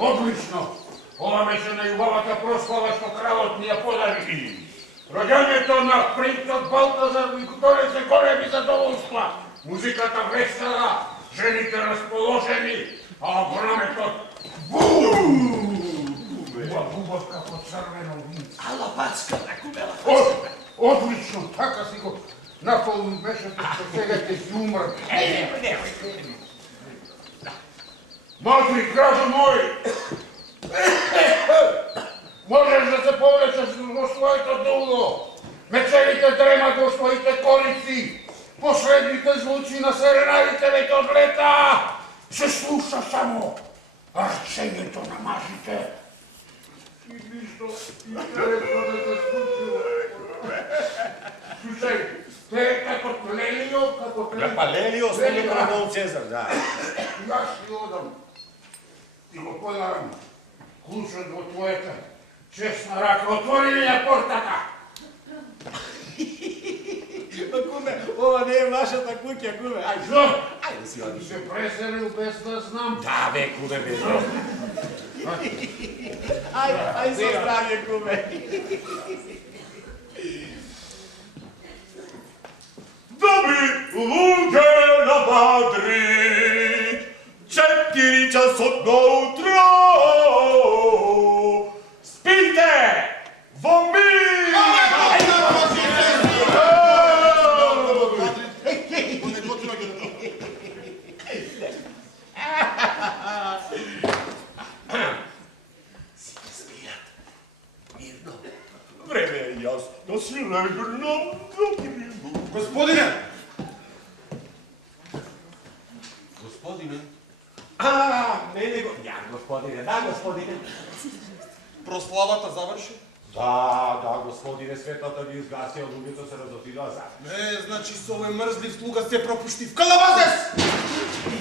Одлично! Ова беше најубавата прослава што кралот ни ја подари. Роѓањето на принцот Балтазар ни донесе големи задоволства. Музиката весела, жените расположени, а агронометот бубав како црвено винце. А лапацката, куме лапацката? Одлично, така си го наполни беше, што сега ќе си умрне. Немој. Мазли, кражо мој! Можеш да се повлечеш во своето дуло. Мечевите дремат во своите колици. Последните звуци на серенадите веќе одлета. Се слуша само рчењето на мажите. И ништо интересно да се случило. Слушај, те како Лелио, како Лелио. Па Лелио, следно на Дон Цезар, да. Јас ти одам. Ти го подарам клучот во твојата честна рака. Отвори ли ја портата? Па куме, ова не е вашата куќа, куме. Ај, зо? Ајде си оди. Се преселил без да знам. Да, бе, куме, бе. Ај со здравје, куме. Добри луѓе на Мадрид, 4 часот наутро, спите во мир! Време е јас да си легнам да приму. Господине! Господине? Не го... Ја, господине, да, господине. Прославата заврши? Да, господине, светлата ги изгасија, луѓето се разотидоа за. Не, значи со овој мрзлив слуга се пропушти в Калабазес!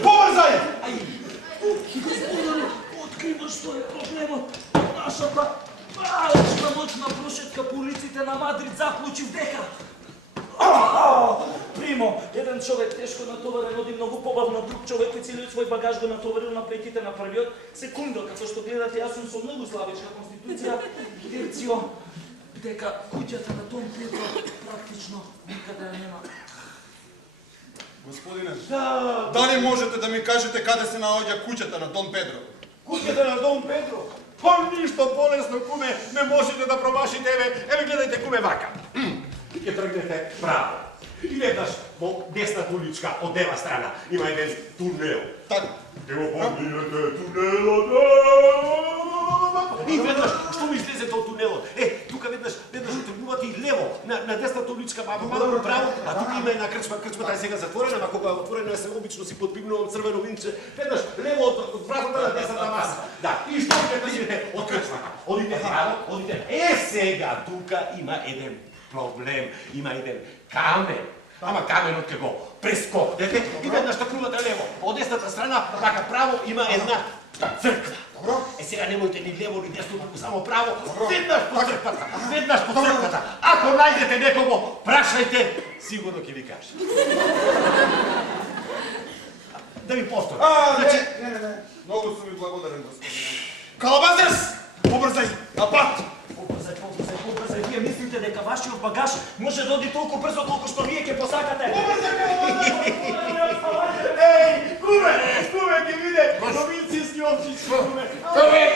Побрзај! Господине, открива што е проблемот. Нашата балечна моќна прошетка по улиците на Мадрид заклучи дека Примо, еден човек тешко натоварен оди многу побавно, друг човек кој целиот свој багаж го натоварил на плеќите на првиот. Секундо, како што гледате, јас сум со многу славичка конституција, Дирцио, дека куќата на Дон Педро практично никаде ја нема. Господине, Да, дали можете да ми кажете каде се наоѓа куќата на Дон Педро? Куќата на Дон Педро? Па ништо полесно, куме, не можете да промашите, еве гледајте, куме, вака. Ќе тргнете право. И веднаш во десната уличка од лева страна има еден тунел. Така. Ќе го поминете тунелот. И веднаш, што ми излезете од тунелот? Тука веднаш тргнувате и лево, на десната уличка, малку право, а тука има една крчма, крчмата е сега затворена, ама кога е отворена, се обично си подпивнувам црвено винче, веднаш лево од вратата на десната маса. Да, и што ќе влезете од крчмата? Одите право, одите. Сега тука има еден проблем, има еден камен. Ама каменот ке го прескокнете и веднаш тргнувате лево. Од десната страна, така право, има една црква. Добро. Сега немојте ни лево ни десно, туку само право. Веднаш по црквата, веднаш по црквата. Ако најдете некого, прашајте, сигурно ќе ви каже. Да ви повторам. Не. Многу сум ви благодарен, господине. Калабазес! Побрзај, на пат! Побрзај, вие мислите дека вашиот багаж може да оди толку брзо колку што вие ќе посакате? Куме ќе биде провинцијски општински, куме. Човек,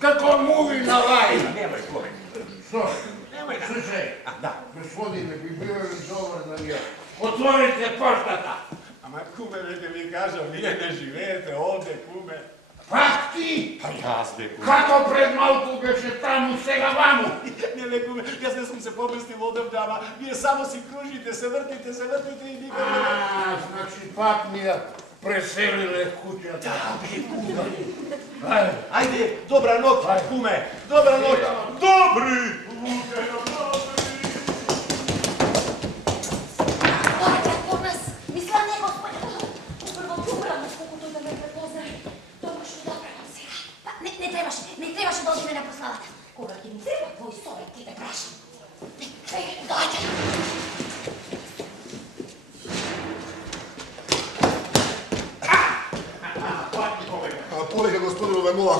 како муви на лај. Немој, куме. Што? Немој, да. Слушај, Да. господине, би било ли добро да ми отворите портата? Ама куме, веќе ви кажам, вие не живеете овде, куме. Пак ти? Па јас бе, куме. Како пред малку беше таму, сега ваму? Не бе, куме, јас не сум се поместил одевде, ама вие само си кружите, се вртите и никаде. Значи пак ми ја преселиле куќата. Да, бе, куме. Ајде. Ајде, добра ноќ, куме. Добра ноќ. Добри луѓе на Мадрид. Дојде кod нас, мисля не господи. Прво пуграно колку тој да ме препознае. Тоа што добро сега. Па не требаше да одиме на прославата. Кога ќе ми треба твој совет, ќе те прашам. Дојде. Повеќе господинове мола,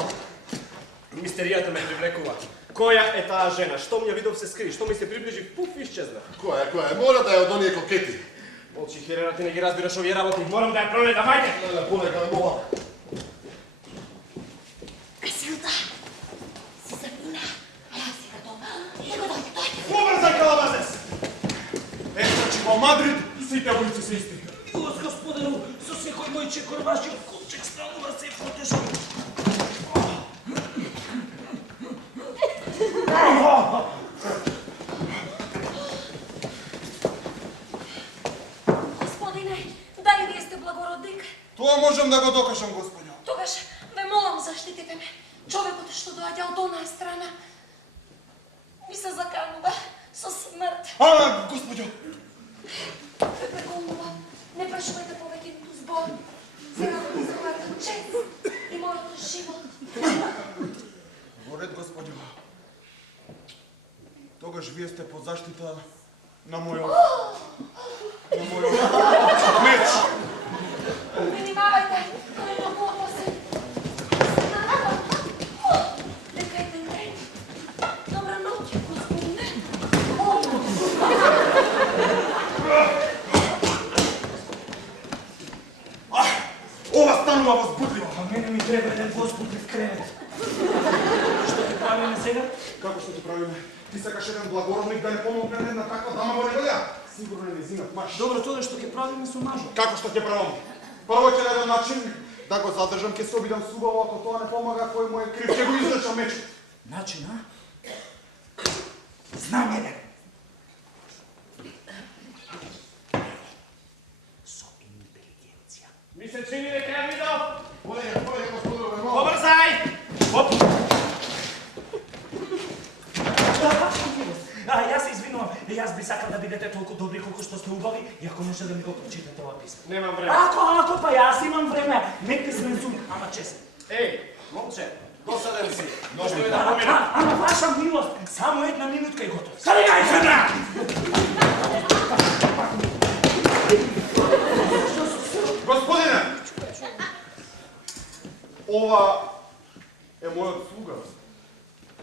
Мистеријата ме привлекува. Која е таа жена? Штом ја видов се скри, што ми се приближи, пуф, исчезна. Која е? Мора да е од оние кокети. Молчи, Херера, ти не ги разбираш овие работи. Морам да ја пронајдам, ајде! Леле, полека ме мола. Каsilda си запина, а јас си като... Его дојде. Побрзај, Калабазес! Значи во Мадрид сите улици се исти. Милост, господару, со секој мој чекор вашиот копчек станува се потешок. Господине, дали вие сте благородник? Тоа можам да го докажам, господино. Тогаш ве молам заштитите ме. Човекот што доаѓа од онаа страна ми се заканува со смрт. Господино, Ве преколнувам, не прашувајте повеќе ниту збор. Сега ми својата чест и мојот живот. во ред, господино. Тогаш вие сте под заштита на мојот меч. Внимавајте, тој е многу опасен. Дека еден ден. Добра ноќ, господине. Ова станува возбудливо. А мене ми треба еден господлив кревет. Што ќе правиме сега? Како што ти правиме? Ти сакаш еден благородник да не помогне на една таква дама во неволја? Сигурно не зимат маш. Добро, тоа што ќе правиме со мажот. Како што ќе правам? Прво ќе најдам начин да го задржам, ќе се обидам с убаво, ако тоа не помага, кој му е крив, ќе го излечам мечот. Начин, а? Знам еден. Со интелигенција. Ми се чини дека ја видов. Полека, господино, ме мола. Побрзај! Оп! Јас се извинувам. Јас би сакал да бидете толку добри колку што сте убави и ако може да ми го прочитате ова писмо. Немам време. Ако, па јас имам време. Не писмен сум, ама чесен. Еј, момче, досаден си. Ношто ми да поминам. Ама ваша милост, само една минутка и готов. Салегај се, брат! Господине! Ова е мојот слуга.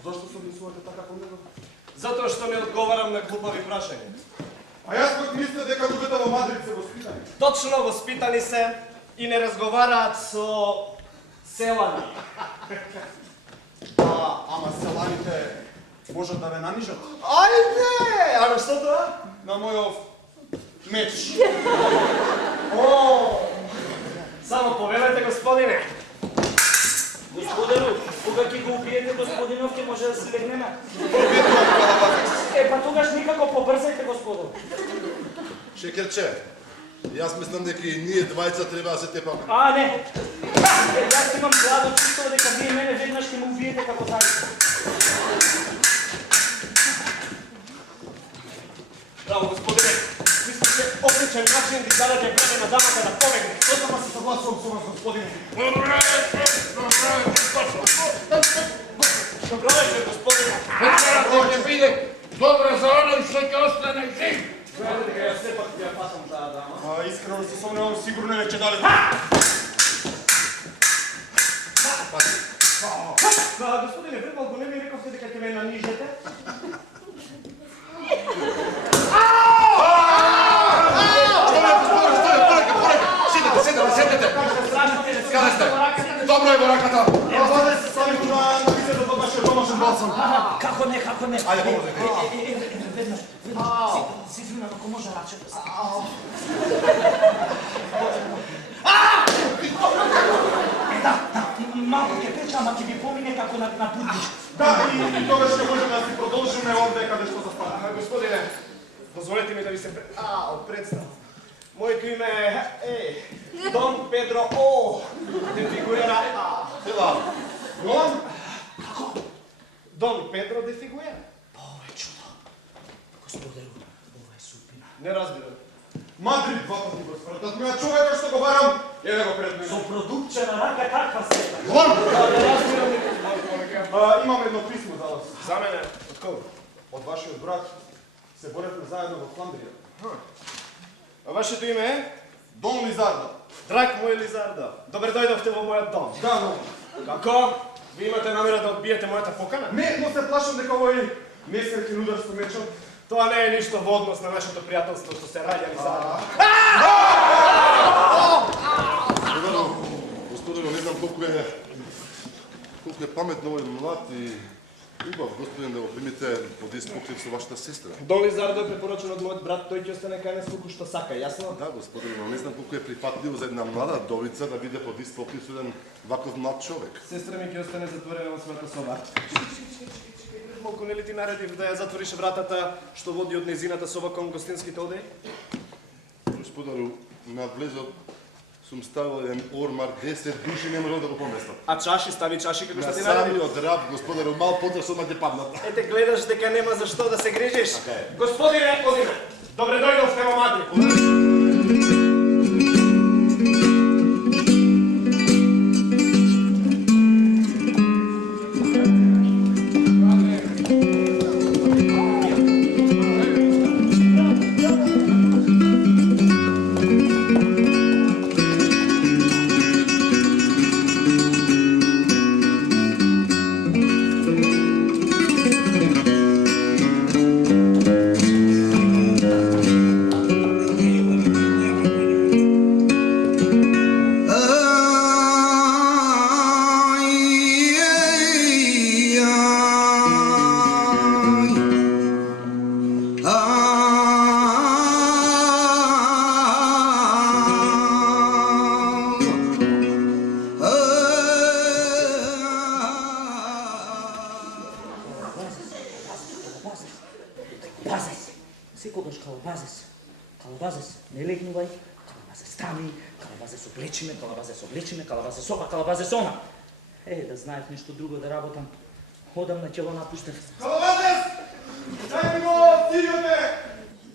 Зошто се однесувате така кон него? Затоа што не одговарам на глупави прашања. А јас пак мисля дека луѓето во Мадрид се воспитани. Точно воспитани се и не разговараат со селани. Ама селаните можат да ве нанижат. Ајде! А на што тоа? На мојов меч. О! Само повелете, господине. Господару, кога ќе го убиете господинов, ќе може да си легнеме. Обидувам, Калабазес. Па тогаш никако побрзајте, господару. Шекерче, јас мислам дека и ние двајца треба да се тепаме. А, не. Јас имам гладо чувство дека вие мене веднаш ќе ме убиете како зајца. Браво, господине. Мислите одличен начин да дадете време на дамата да побегне. Сосема се согласувам со вас, господине. Добро вечер, господине. Вечерата ќе биде добра за оној што ќе остане жив. Знаете дека јас сепак ја патам таа дама. Искрено се сомневам, сигурно не ќе дали. Господине, пред малку не ми рековте дека ќе ме нанижете? Седете! Каде сте? Добро е во раката! Калабазес, сами тука на визето до вашиот домашен балсам. Како не, како не. Ајде, помогни. Веднаш. Си извинам, ако може рачето се. Малко ќе печа, ама ќе ви помине како на путничко. Да, и тогаш ќе можеме да си продолжиме овде каде што застана. Господине, дозволете ми да ви се представам. Моето име е Дон Педро О, де фигурира Села, Дон? Дон Педро де фигурира. Ова е чудо. Господару, ова е судбина. Не разбирам. Мадрид два пати го спратат ми, а човека што го барам, еве го пред мене. Со продукција на рака каква сета. Не разбирам никога. Имам едно писмо за вас. За мене, од кого? Од вашиот брат. Се боревме заедно во Фландрија. А вашето име е? Дон Лизардо. Драг мој Лизардо. Добре дојдовте во мојот дом. Да, но Како? Ви имате намера да одбиете мојата покана? Не, но се плашам дека овој месерки удар со мечот. Тоа не е ништо во однос на нашето пријателство што се раѓали заедно. Господино, не знам колку е паметно овој млад и убав, господин, да го примите под ист покрив со вашата сестра. Дон Лизардо е препорачен од мојот брат, тој ќе остане кај нас колку што сака, јасно? Да, господино, но не знам колку е прифатливо за една млада довица да биде под ист покрив со еден ваков млад човек. Сестра ми ќе остане затворена во својата соба. Малку нели ти наредив да ја затвориш вратата што води од незината соба кон гостинските одеи? Господару, на влезот сум ставил еден ормар, 10 души не можат да го поместат. А чаши, стави чаши како На што ти наредив? самиот раб, господару, мал потоа сома ќе паднат. Ете, гледаш дека нема за што да се грижиш. Господине, одиме. Добре дојдовте, момади. Секогаш Калабазес, не легнувај, Калабазес стани, Калабазес облечиме, Калабазес соба, Калабазес она. Да знаев нешто друго да работам, одамна ќе го напуштев. Калабазес! Дај ми го сијоте!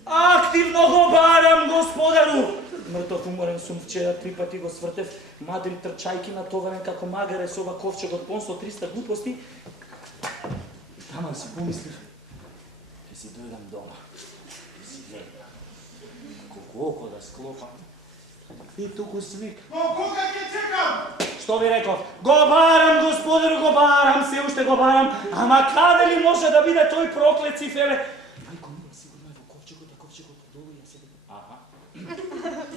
Активно го барам, господару! Мртов уморен сум вчера, 3 пати го свртев, мадрим трчајки натоварен како магаре со ова ковчегот пон со 300 глупости. И таман си помислив, ќе си дојдам дома, ќе си легнам, колку око да склопам. И туку свик. Но кога ќе чекам? Што ви реков? Го барам, господару, го барам, се уште го барам, ама каде ли може да биде тој проклет цифеле? Мајко мила, сигурно е во ковчегот, а ковчегот одолу ја седи.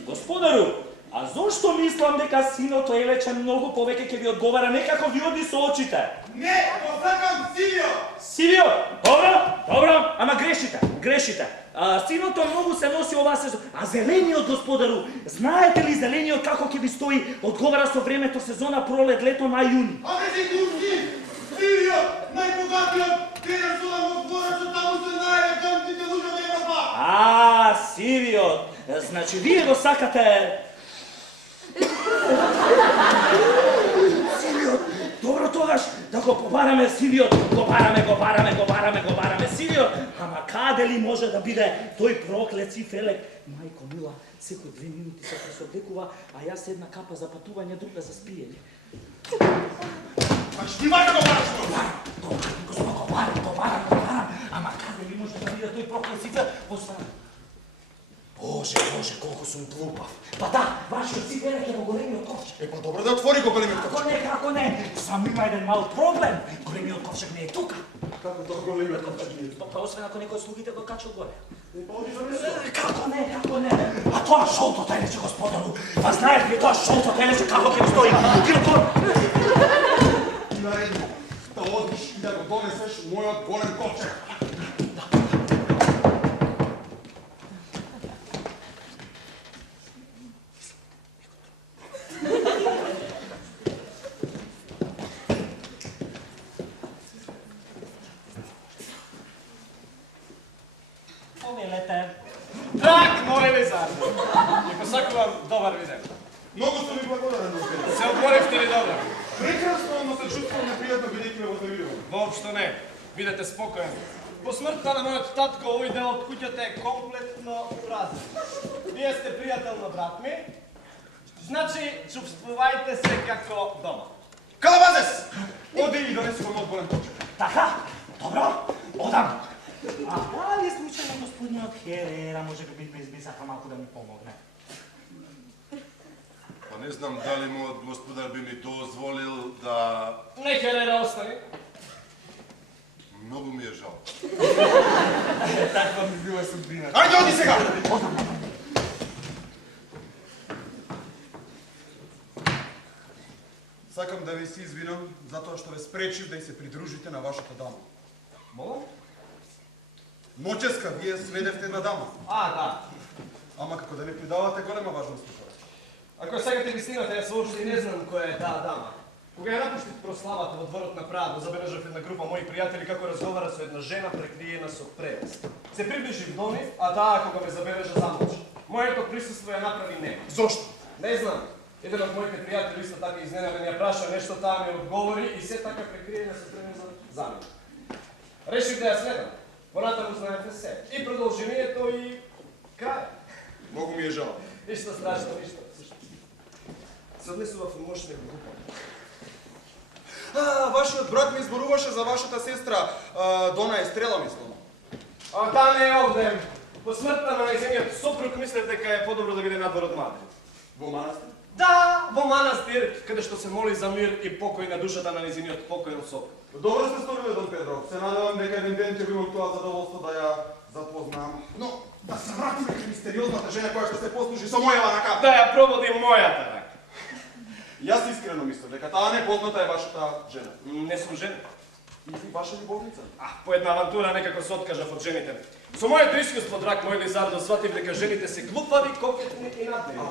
Господару, а зошто мислам дека синото Елече многу повеќе ќе ви одговара некако ви оди со очите? Не, го сакам Сивио! Сивио, добро, ама грешите. Синото многу се носи оваа сезон. А зелениот, господару, знаете ли зелениот како ќе ви стои? Одговара со времето сезона пролет, лето, мај, јуни. Абе си глупки! Сивио, најбогатиот тренер судам од дворецот, таму се најлегантните луѓе во Европа! Сивиот. Значи, вие го сакате... Сивиот, добро тогаш да го побараме Сивиот. Го бараме Сивиот. Ама каде ли може да биде тој проклет Цифелек? Мајко мила, секој 2 минути се пресодекува, а јас една капа за патување, друга за спиење. Значи ти мајка го бараш го! Го барам. Ама каде ли може да биде тој проклет Цифелек? Боже, колку сум глупав. Па да, вашиот Цифелек е во големиот ковчег. Па добро да отвори го големиот ковчег. Како не, само има еден мал проблем. Големиот ковчег не е тука. Како тоа големиот ковчег не е? Па освен ако некој од слугите го качал горе. Па оди за место. Како не? А тоа жолто телече, господару. Па знаеш ли тоа жолто телече како ќе стои? Ти нареди да одиш и да го донесеш мојот голем ковчег. Так, мој Лизардо. Ја посакувам добар виден. Многу сум ви благодарен, господин. Се одморевте ли добро? Прекрасно, но се чувствувам непријатно бидејќи ме вознемирувам. Воопшто не. Бидете спокоен. По смртта на мојот татко, овој дел од куќата е комплетно празен. Вие сте пријател на брат ми. Значи, чувствувајте се како дома. Калабазес! Оди и донеси го мојот голем ковчег. Така, добро, одам. А дали случајно господинот Херера може би ме измисаха малку да ми помогне? Па не знам дали мојот господар би ми дозволил да... Не Херера остани. Многу ми е жал. Таква би била судбина. Ајде, оди сега! Сакам да ви се извинам затоа што ве спречив да и се придружите на вашата дама. Молам? Ноческа вие сведевте една дама, Да. ама како да не придавате голема важност на тоа. Ако сакате вистината, јас воопшто и не знам која е таа дама. Кога ја напуштив прославата во дворот на Прадо, забележав една група мои пријатели како разговара со една жена прекриена со превес. Се приближив до нив, а таа кога ме забележа замолчи. Моето присуство ја направи нема. Зошто? Не знам. Еден од моите пријатели исто така изненаден ја праша нешто, таа ми одговори и се така прекриена со превезот замина. Решив да ја следам. Понатаму знаете се. И продолжението и крај. Многу ми е жал. Ништо страшно, ништо. Се однесува во ношне група. Вашиот брат ми зборуваше за вашата сестра, Дона Естрела, мислам. Таа не е овде. По смртта на нејзиниот сопруг мислев дека е подобро да биде надвор од Мадрид. Во манастир? Да, во манастир, каде што се моли за мир и покој на душата на нејзиниот покојен сопруг. Добро сте сториле, Дон Педро. Се надевам дека еден ден ќе имам тоа задоволство да ја запознам. Но да се вратиме кај мистериозната жена која што се послужи со мојава рака. Да ја проводи мојата рака. Јас искрено мислам дека таа непозната е вашата жена. Не сум жена. И ваша љубовница. По една авантура некако се откажав од жените. Со моето искуство, драг мој Лизардо, сватив дека жените се глупави, кокетни и надмени.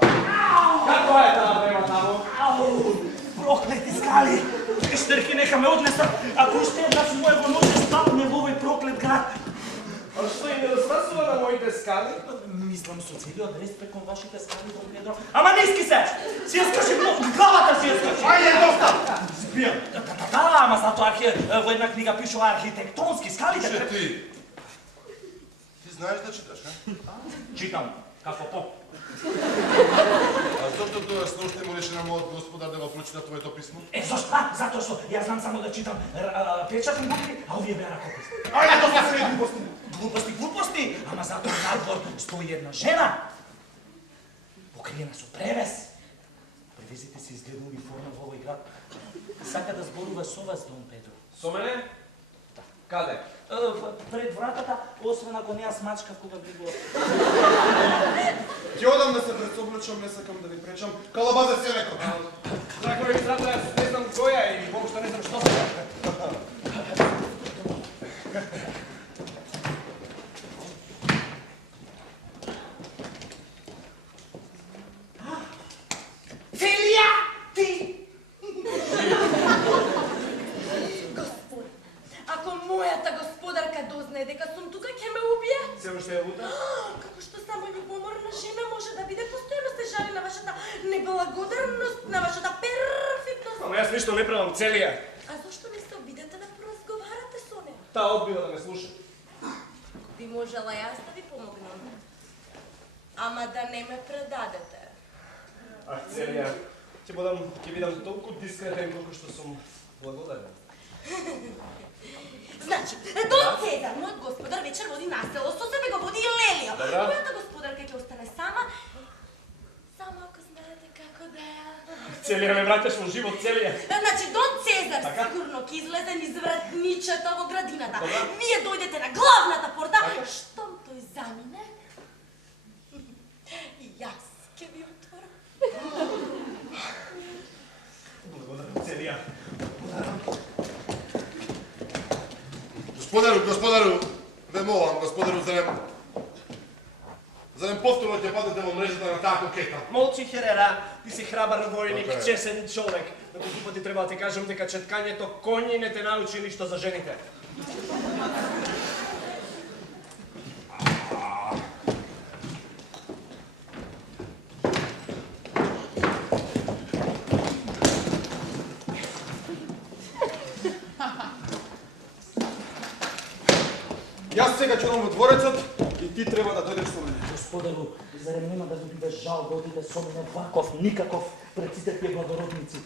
Како е таа према таму? Проклети скали! Штерки нека ме однесат, ако уште една со мојего нозе стапне во овој проклет град. А што и не достасува на моите скали? Мислам со целиот респект кон вашите скали, Дон Педро. Ама не иски се! Си ја скаши главата си ја скаши! Ајде, доста! Спијам! Да, ама затоа во една книга пишува архитектонски скалите. Ше ти знаеш да читаш, не? Читам, како поп. А зошто тоа сноште молеше на мојот господар да го прочита твоето писмо? Зошто? Затоа што јас знам само да читам печатни букви, а овие беа ракописи. Ајде, доста се глупости! Глупости, ама затоа надвор стои една жена, покриена со превес. Превезите се изгледа униформа во овој град. Сака да зборува со вас, Дон Педро. Со мене? Да. Каде? Пред вратата, освен ако не ја смачкав кога би го... Ќе одам да се предсоблечам, не сакам да ви пречам. Калабазе се реков. Драго регистратор, јас не знам која е и воопшто не знам што се. Целија ти! Господ, ако мојата господарка дознае дека сум тука, ќе ме убие? Се уште е лута? Како што само љубоморна жена може да биде постојано се жали на вашата неблагодарност, на вашата перфидност. Ама јас ништо не правам, Целија. А зошто не се обидете да поразговарате со неа? Таа одбива да ме слуша. Би можела јас да ви помогнам. Ама да не ме предадете. Целија, ќе бидам толку дискретен колку што сум благодарен. Значи, Дон Цезар, мојот господар, вечер води насело, со себе го води и Лелио. Добра. Мојата господарка ќе остане сама, само ако знаете како да ја... Целија ме враќаш во живот, Целија. Значи, Дон Цезар Така? сигурно ќе излезе низ вратничето во градината. Добра. Вие дојдете на главната порта, Така? штом тој замине, и јас ќе ви отворам. Благодарам, Целија. Господару, ве молам, господару, за не повторно ќе паднете во мрежата на таа кокета. Молчи, Херера, ти си храбар војник, Така е. чесен човек. Неколку пати треба да ти кажам дека четкањето коњи не те научи ништо за жените. Јас сега ќе одам во дворецот и ти треба да дојдеш со мене. Господару, зарем нема да ви биде жал да одиде со мене ваков, никаков, пред сите тие благородници?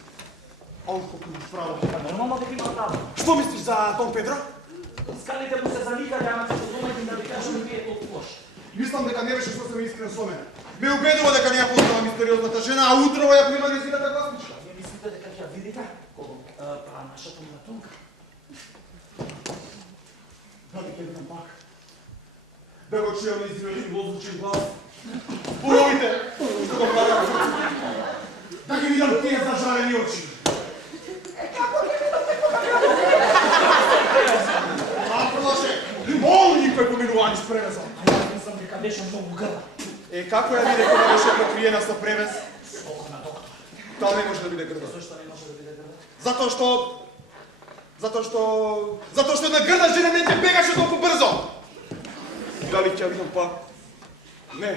Он колку имаш право. Па нормално да ги има право. Што мислиш за Дон Педро? Скалите му се заникале, ама ќе се домајте да ви кажам и вие толку лош. Мислам дека не беше сосема искрен со мене. ме убедува дека не ја познава мистериозната жена, а утрово ја прима нејзината гласничка. Вие мислите дека ќе ја видите? Кого? Па нашата млатунка. Дали ќе видам пак? Да го чујам нејзиниот един возвучен глас. Уровите, што го правам. Да ги видам тие зажарени очи. Мол никој поминувани с превезом. Јас мислам дека беше многу грла. Како ја виде кога беше прекриена со превез? Око на доктор. Таа не може да биде грда. Зошто не може да биде грла? Затоа што една грда жена не ќе бегаше толку брзо. Дали ќе ја видам пак? Не.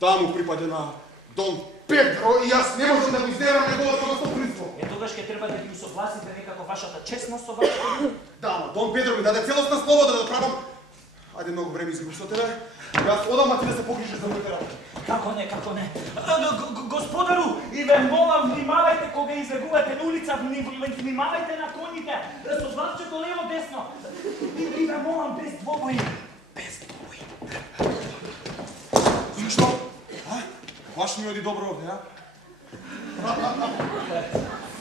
Таа му припаде на Дон Педро и јас не можам да го изнерам неговото гостопринство. Тогаш ќе треба да ги усогласите некако вашата честност со вашата. Да, ама Дон Педро ми даде целосна слобода да правам. Ајде многу време изгубиш со тебе. Јас одам, а ти да се погрижиш за моите работи. Како не, како не. Господару, и ве молам, внимавајте кога излегувате на улица, внимавајте на коњите, со зварчето лево десно. И ве молам, без двобои. Без двобои. Зашто? Баш ми оди добро овде, а?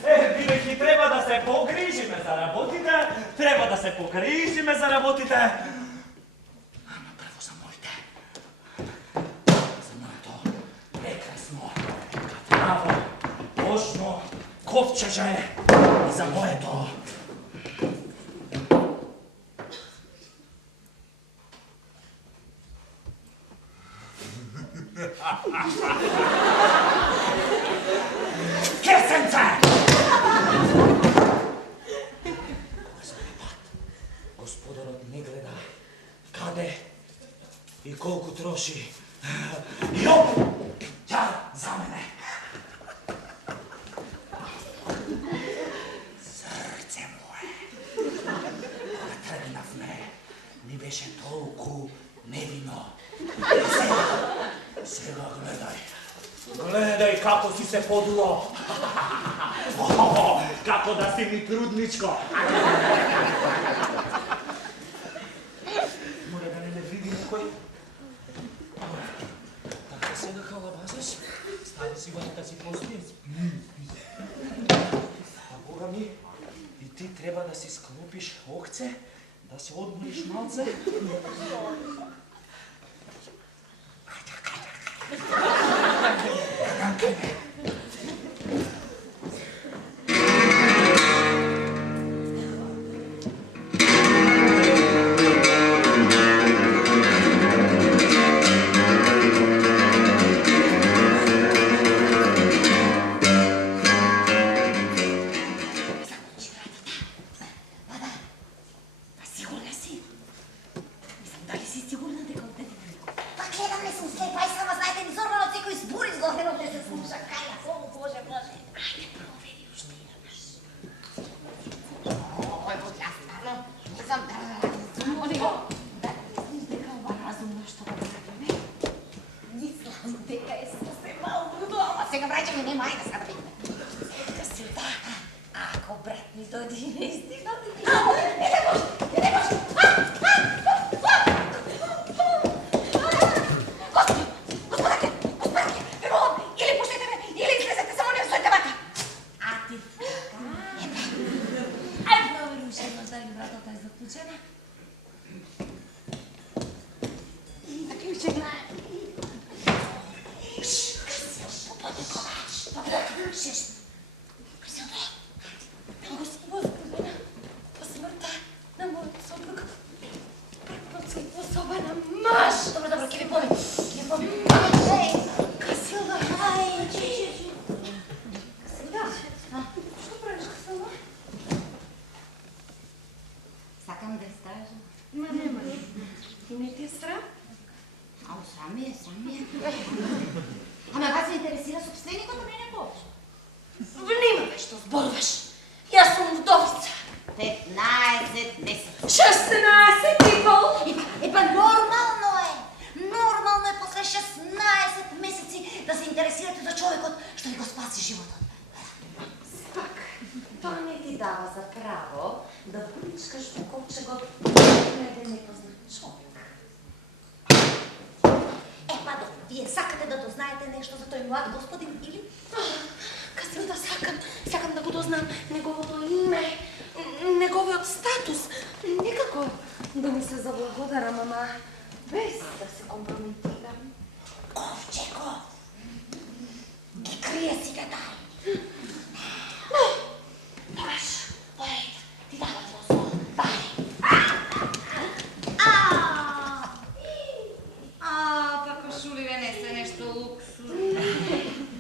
Бидејќи треба да се погрижиме за работите, треба да се погрижиме за работите. Ама прво за моите. За моето прекрасно, катраво, божно ковчеже и за моето. Кесенце! Господарот не гледа каде и колку троши. Јоп! Тя за мене. Срце мое. Кога тргнавме, ми беше толку невино. Сега гледај. Гледај како си се подуло. Како да си ми трудничко. Моля да не ме види никој. Така сега халабазиш, стави си го да си поспи. А Бога ми, и ти треба да си склопиш окце, да се одмориш малце. Вие сакате да дознаете нещо за тој млад господин или? Касилда, сакам да го дознам неговото име, неговиот статус. Некако да ми се заблагодарам, ама без да се компрометирам. Ковчего ги крие сите тај. Даваш, ти даваш лозо, дай. Па кошуливе не се нешто луксузно.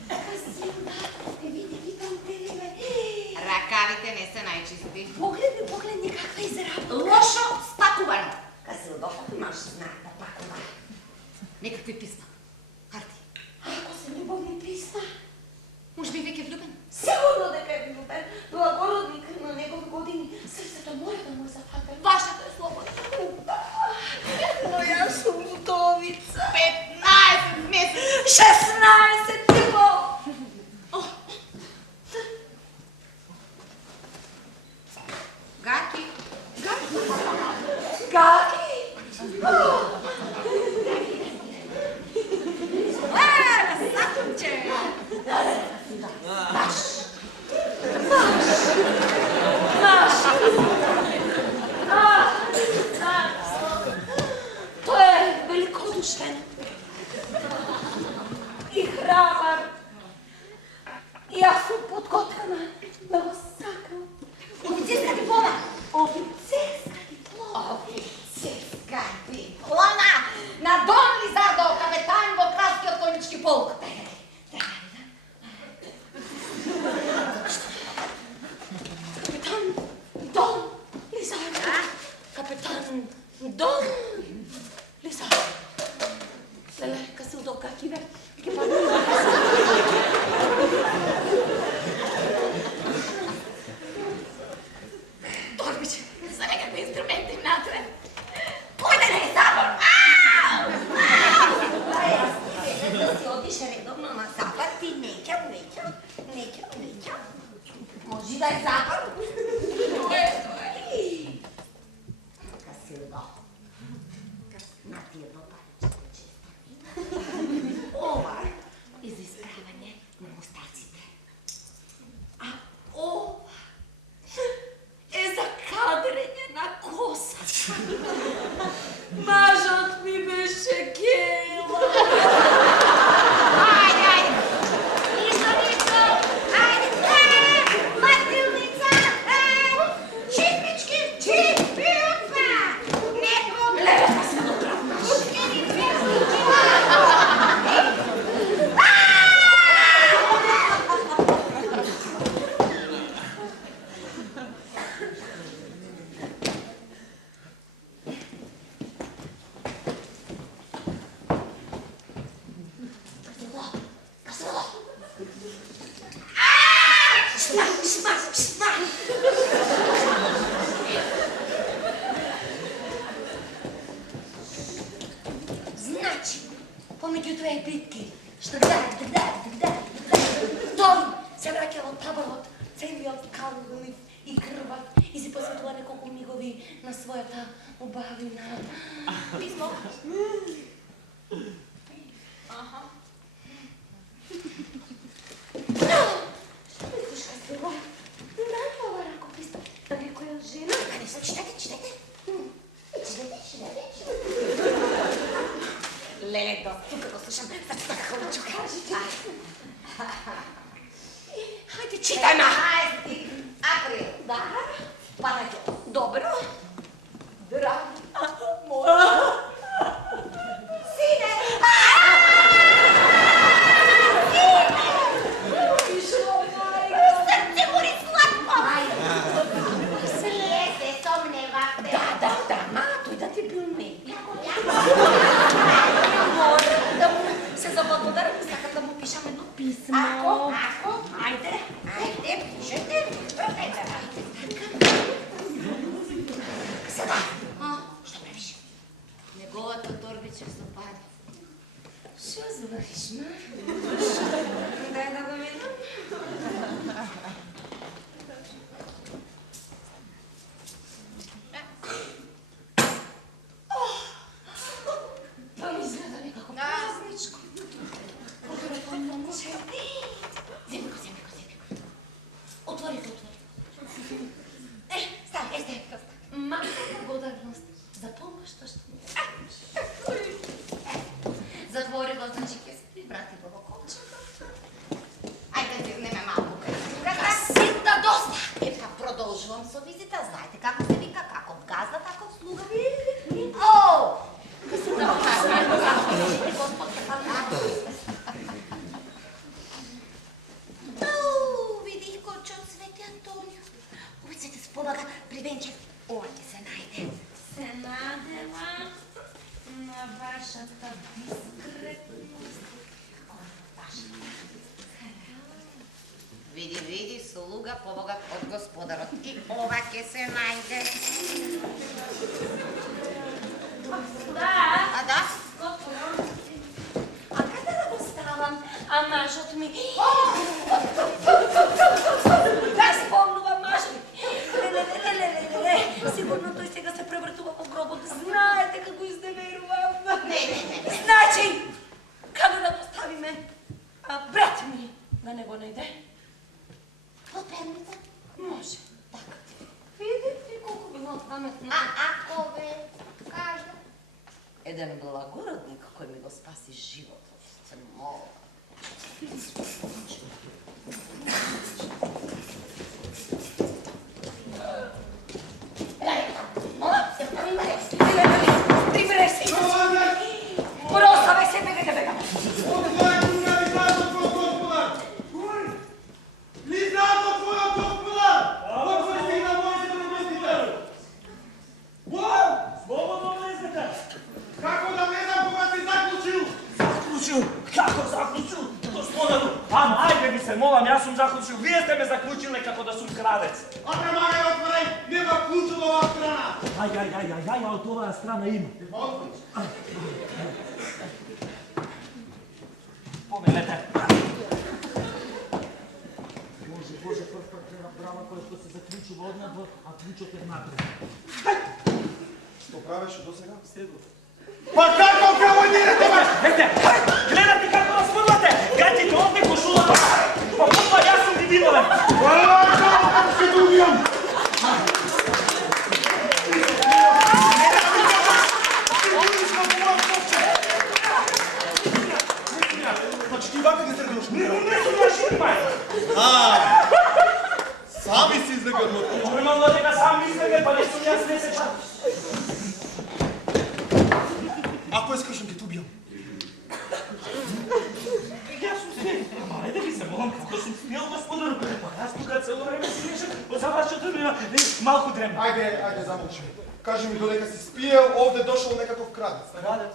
Касилда, види там тебе. Ракавите не се најчисти. Погледни каква изработка. Лошо спакувано. Касилда, имаш знак да пакува. Некакви писма. Карти. Ако се љубовни писма, Може би веќе влюбен? сигурно дека е влюбен. Благородник на негови години. Срцето мора да му зафата. Вашето е слободно. Но јас сум удовица. 15 месеци. 16 и пол. Гаки. Гаки? Сакумче. Тој е великодушен и храбар. И јас сум подготвена да го сакам. Офицерска диплома. Офицерска диплома. Офицерска диплома. На Дон Лизардо, капетан во кралскиот конички полк. Капитан Дон Лизардо. Капитан Дон Лизардо. Леле, Касилдо, как иде? Ќе падне. Торбич, за некакви инструменти внатре. Појде на Изабор. Да си одиш редовно на запад и неќам. Може да е запад? Касилдо, на ти едно паричко честами. Ова е за исправање на мустаците. А ова е за кадрење на косата. Мажот ми беше гела. Ајде. Ништо. Ајде. Мастилница. Чипички. Чипиопа. Не проблем. Леле, Касилдо, правнаш. Значи, помеѓу две битки, што тој се враќа од таборот, целиот калнив и крвав и се посветува неколку мигови на својата убавина. Писмо. Што мислиш, Касилдо? Дали ова ракопис на некоја жена? Читете. Леле, тука го слушам, така како ќе кажете. Хајде, читај ма! Април. Да? Панаќо. Добро. Драги мој. Сине. Срце гори сладко. Вие се сомневате. Да, ма, тој да ти бил не. Се заблагодарам, сакам да му пишам едно писмо. Ако? Ајде. Ајде, пишете. Прочете. Сега. Што правиш? Неговата торбичка се пади. Што звариш, ма? Дај да го видам. Тоа ми изгледа некако празничко. Што ми е? Затвори го, значи ќе се прибрати во колчето. Ајде, зирнеме малку пред стругата. Сита доста! Епа, продолжувам со визита. Знаете како се вика, каков газда, таков слуга. О! Видих колчот Свети Антонио. Уицете с побага при Венчев. Ова ќе се најде. Се надева на вашата дискретност. Види, слуга побогат од господарот. И ова ќе се најде. Да, А да? готово. А каде да го ставам? А мажот ми... Да спомнува мажот ми. Леле. Сигурно тој сега се превртува во гробот. Знаете како изневерувам. Не. Значи, каде да го ставиме? А брат ми да не го најде? Во пемница? Може. Така. Видите колку било паметно. Ако ве кажа. Еден благородник кој ми го спаси животот. Се молам. Прибере се! Просаве се, бегаме! Слободно влезете! Како да влезам кога си заклучил? Заклучил? Како заклучил? Господару! Ама, ајде ви се молам, јас сум заклучил. Вие сте ме заклучиле како да сум крадец. А премагај отворај, нема клучу до оваа страна. Ај, од оваа страна има. Поменете. Боже, прв пат гледа брава која што се заклучува однадвор, а клучот е напред. Што правеше до сега? Седов. Па како камонирате, баш? Ете, гледате како разфрлате! Гајтите овде кошулата! Па потоа јас сум ви видовен! Како се да убијам? Значи ти вака ги тргнеш? Не сум машини, мај! Сами си излегат. Нормално дека сам мислеме, па не сум јас не се чат. Ако искаш, ќе те убијам. Јас сум смел. Ама ајде ви се молам, како сум смел, господару. Па јас тука цело време си лежам, за вашето време малку дрем. Ајде, замолчи. Кажи ми додека си спиел, овде дошол некаков крадец. Крадец?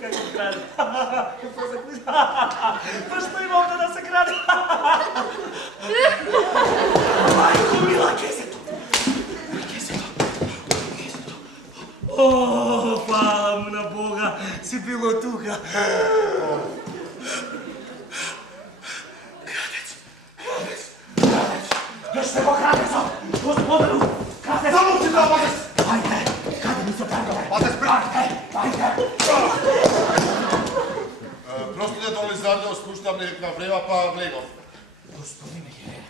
Како крадец? Па што има овде да се краде? Мајко мила, кесето! О, фала му на Бога, си било тука. Крадец! Јас се го крадецот! Господару! Крадец! Замолчи, да, Патес! Ајде! Каде ми се тргаме? Патес, Ајде! Просто да доли задел, спуштам некаква врева, па влегов. Господине Хере,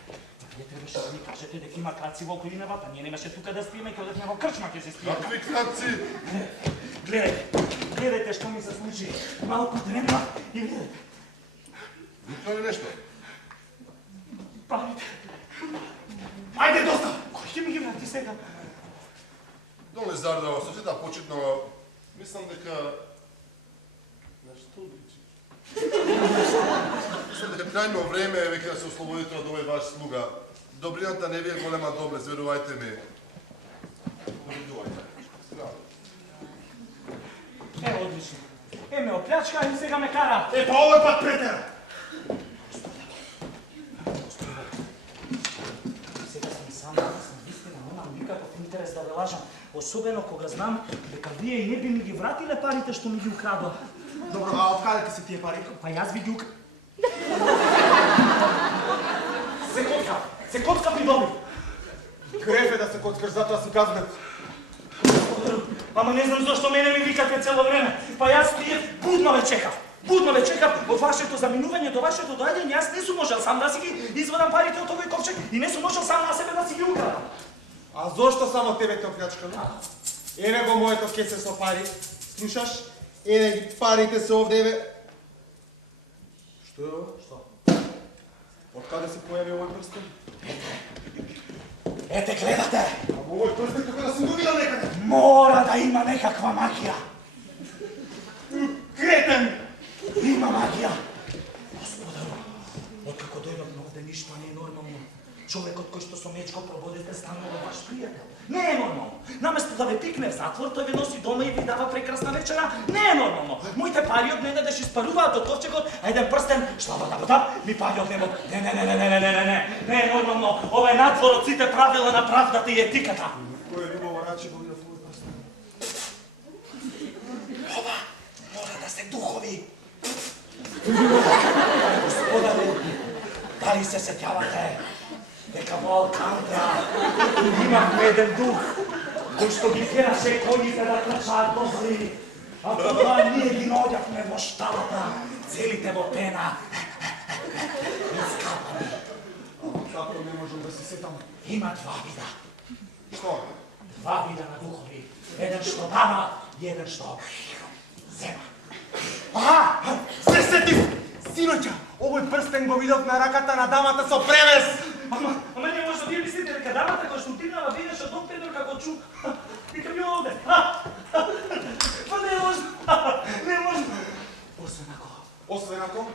вие требаше да ми кажете дека има крадци во околината, ние немаше тука да спиеме, ќе одевме во крчма ќе се спиеме. Какви крадци? Гледайте што ми се случи. Малку дремна и гледайте. Викна ли нешто? Парите. Ајде, доста! Кој ќе ми ги врати сега? Доле Зардава, со сета почетно, мислам дека... На што личи? Мислам дека крајно време е веќе да се ослободите од овој ваш слуга. Добрината не ви е голема доблест, верувајте ми. Добридувајте. Одлично. Ме оплячка и сега ме кара. Па овој пат претера! Сега сам вистина, немам никаков интерес да ве лажам. Особено кога знам дека вие не би ми ги вратиле парите што ми ги украдоа. Добро, а од каде ти се тие пари? Па јас ви ги Се коцка при доми. Греф е да се коцкаш, затоа си казнат. Ама не знам зашто мене ми викате цело време. Па јас тие будно ве чекав. Од вашето заминување до вашето доаѓање, јас не сум можел сам да си ги извадам парите од овој ковчег и не сум можел сам на себе да си ги украдам. А зошто само тебе те оплячкано? Ене го моето кесе со пари. Слушаш? Ене ги парите се овде, еве. Што е ово? Што? Од каде се појави овој прстен? Ете, гледате! А овој прстен како да сум го видел некаде. Мора да има некаква магија. Кретен! Има магија. Господару, откако дојдовме овде ништо не е нормално. Човекот кој што со мечко прободите станува ваш пријател. Не е нормално. Наместо да ве пикне в затвор, тој ве носи дома и ви дава прекрасна вечера. Не е нормално. Моите пари од мене да испаруваат од ковчегот, а еден прстен, што ми пари од него. Не е нормално. Ова е надвор од сите правила на правдата и етиката. Кој е любова рачи го видов овој прстен? Ова мора да се духови. Господару, дали се сеќавате дека во Алкантра имавме еден дух кој што ги тераше коњите да трчаат до зли, а тогава ние ги наоѓавме во шталата, целите во пена. Искапани. Како не можам да се сетам? Има два вида. Што? Два вида на духови. Еден што дава и еден што зема. Аха! Се сетив! Синоќа, овој прстен го видов на раката на дамата со превес! Ама не може да вие мислите дека дамата која што отидена видеше од Петр како чу. Викам ја овде. Па не може. Не може. Освен ако. Освен ако?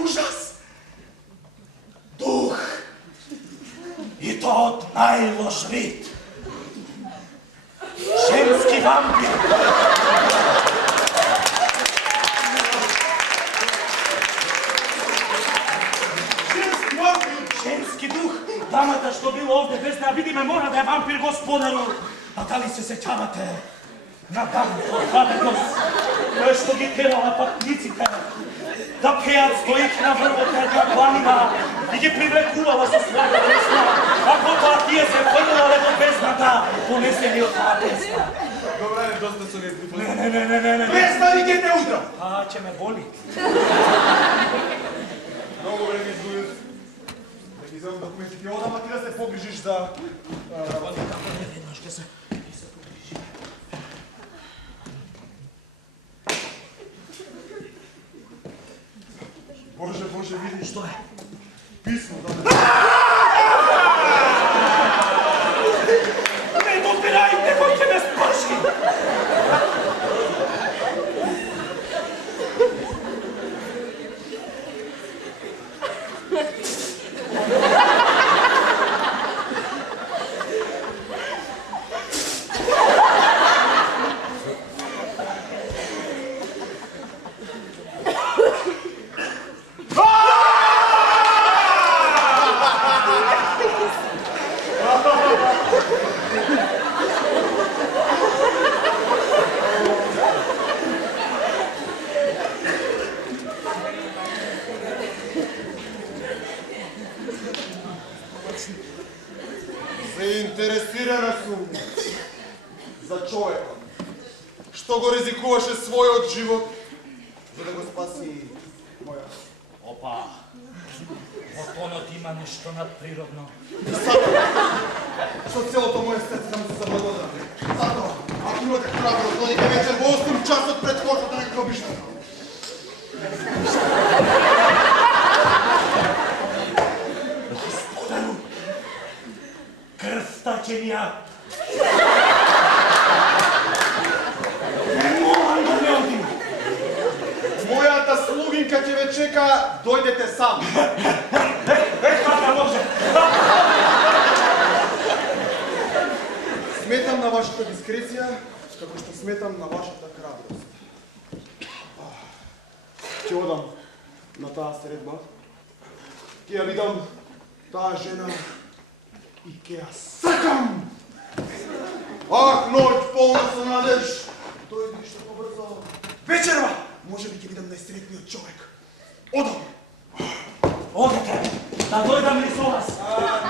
Ужас! Дух! И то од најлош вид. Женски вампир! Женски дух! Дамата што била овде без да ја видиме мора да е вампир, господару! А дали се сеќавате на дамата од Вадегос, која што ги терала патниците да пеат стојки на врвот на една планина и ги привлекувала со својата песна, а потоа тие се фрлале во бездната, понесени од таа песна. Добре, доста со вие глупости. Не. Престани ги те утро! А, ќе ме боли. Многу време изгубив. Да ги земам документите одам, а ти да се погрижиш за работа. Веднаш ќе се погрижи. Боже, види. Што е? Писмо, да. Не допирајте, кој ќе ме спаши! Заинтересирана сум за човекот, што го ризикуваше својот живот, за да го спаси мојот. Опа! Во тонот има нешто надприродно. Со целото моје срце да му се заблагодарам. Затоа, ако имате храброст, додите вечер во 8 часот пред кортата на гробиштата. Господару, крвта ќе ни ја... Не морам да не одим. Мојата слугинка ќе ве чека, дојдете сам. Така може. Сметам на вашата дискреција, како што сметам на вашата храброст. Ќе одам на таа средба, ќе ја видам таа жена и ќе ја сакам! Ах, ноќ полна со надеж, дојди што побрзо. Вечерва, може би ќе видам најсретниот човек. Одам! Одете, да дојдам ли со вас?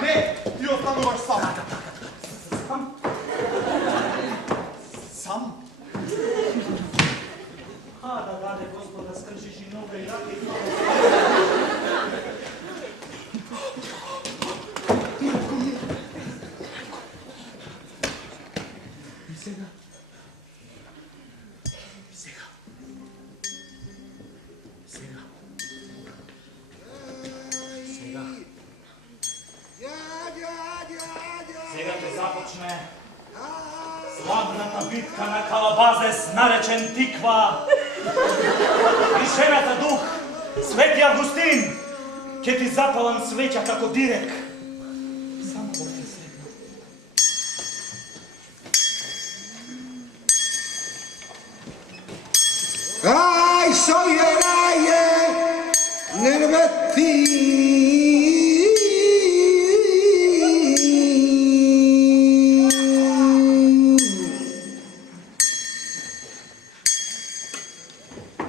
Не, ти остануваш сам. Сам? Сам? Да даде Господ да скршиш и нога и рака и започне. Славната битка на Калабазес, наречен Тиква. Вишената дух, Свети Августин, ке ти запалам свеќа како дирек. Само да те средна. Ai, soieraie, nervetti.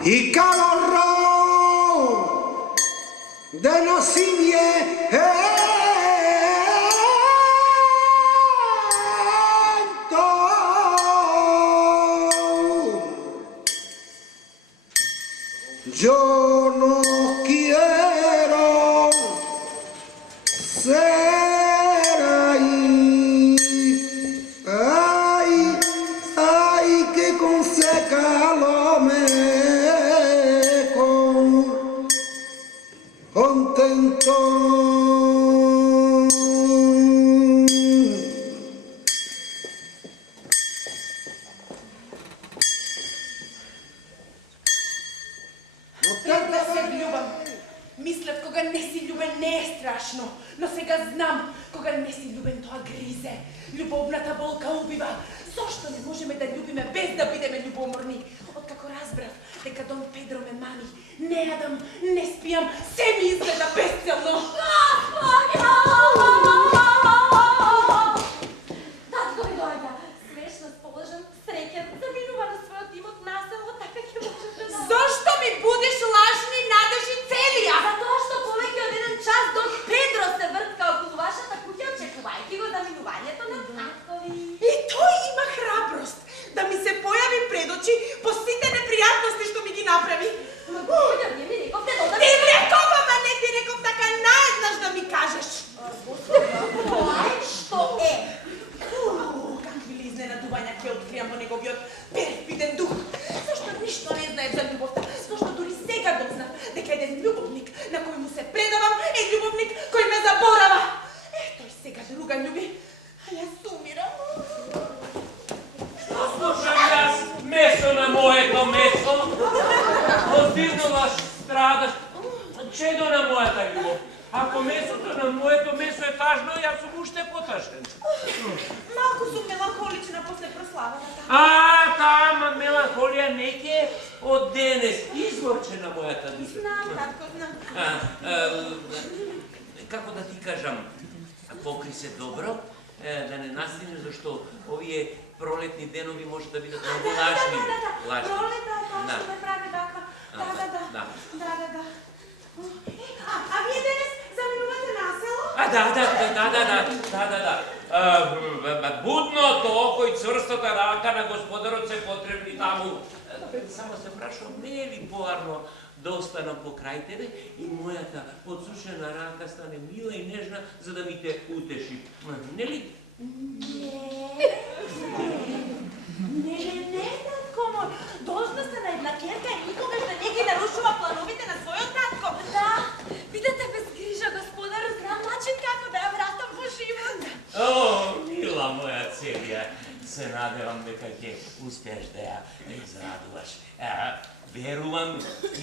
I calorro de nacimiento. Yo no quiero ser ahí, ay, ay, que con seca lo me contento. Да се влюбам. Мислев кога не си љубен не е страшно, но сега знам кога не си љубен тоа гризе. Љубовната болка убива. Зошто не можеме да љубиме без да бидеме љубоморни? Откако разбрав дека Дон Педро ме мами, не јадам, не спијам, се ми изгледа безцелно. Татко ми дојде, свеж расположен, среќен, заминува на својот имот насело, така ќе може да дојде. Зошто ми будеш лажни надежи целија? Затоа што повеќе од еден час Дон Педро се вртка околу вашата куќа, очекувајќи го заминувањето на татко ви. И тој има храброст да ми се појави пред очи по сите непријатности што ми ги направи. Господи, вие ми рековте да Ти реков, ама не ти реков така наеднаш да ми кажеш. Тоа е што е. Какви ли изненадувања ќе откријам во неговиот перфиден дух. Зашто ништо не знае за љубовта, зашто дури сега дознав дека еден љубовник на кој му се предавам е љубовник кој ме заборава. Тој сега друга љуби, а јас умирам. Што слушам јас? Месо на моето месо? Отиднуваш, страдаш. Чедо на мојата љубов. Ако месото на моето месо е тажно, јас сум уште потажен. Малку сум меланхолична после прославата. Таа меланхолија неќе од денес изворче на мојата душа. Знам, татко, знам. Како да ти кажам, покри се добро, да не настигне, зашто овие пролетни денови може да бидат многу лажни. Пролета, тоа што ме прави ваква. Да. А вие денес заминувате на село? Да. Будното око и цврстата рака на господарот се потребни таму. Само се прашувам, не е ли поарно да останам покрај тебе и мојата подсушена рака стане мила и нежна, за да ми те утеши. Не ли? Не, татко мој. Должна сте на една керка и никогаш да не ги нарушува плановите на својот татко. Да, бидете без грижа, господар, знам начин како да ја вратам во живот. О, мила моја Целија, се надевам дека ќе успееш да ја израдуваш. Верувам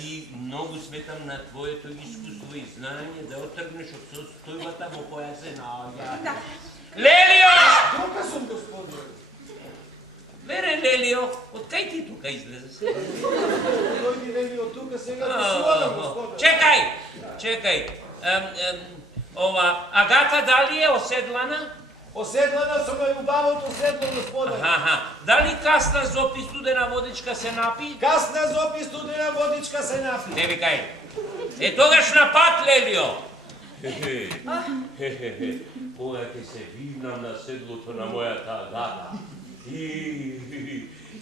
и многу сметам на твоето искуство и знање да отргнеш од состојбата во која се наоѓа. Лелио! Тука сум, господи. Вере, Лелио, од кај ти тука излезе? Дојди, Лелио, тука сега да славам, господи. Чекај. Ова, Агата дали е оседлана? Оседлана сум на убавото седло, господи. Дали касна зопи студена водичка се напи? Касна зопи студена водичка се напи. Не викај. Тогаш на пат, Лелио. Која ќе се вивнам на седлото на мојата Агата.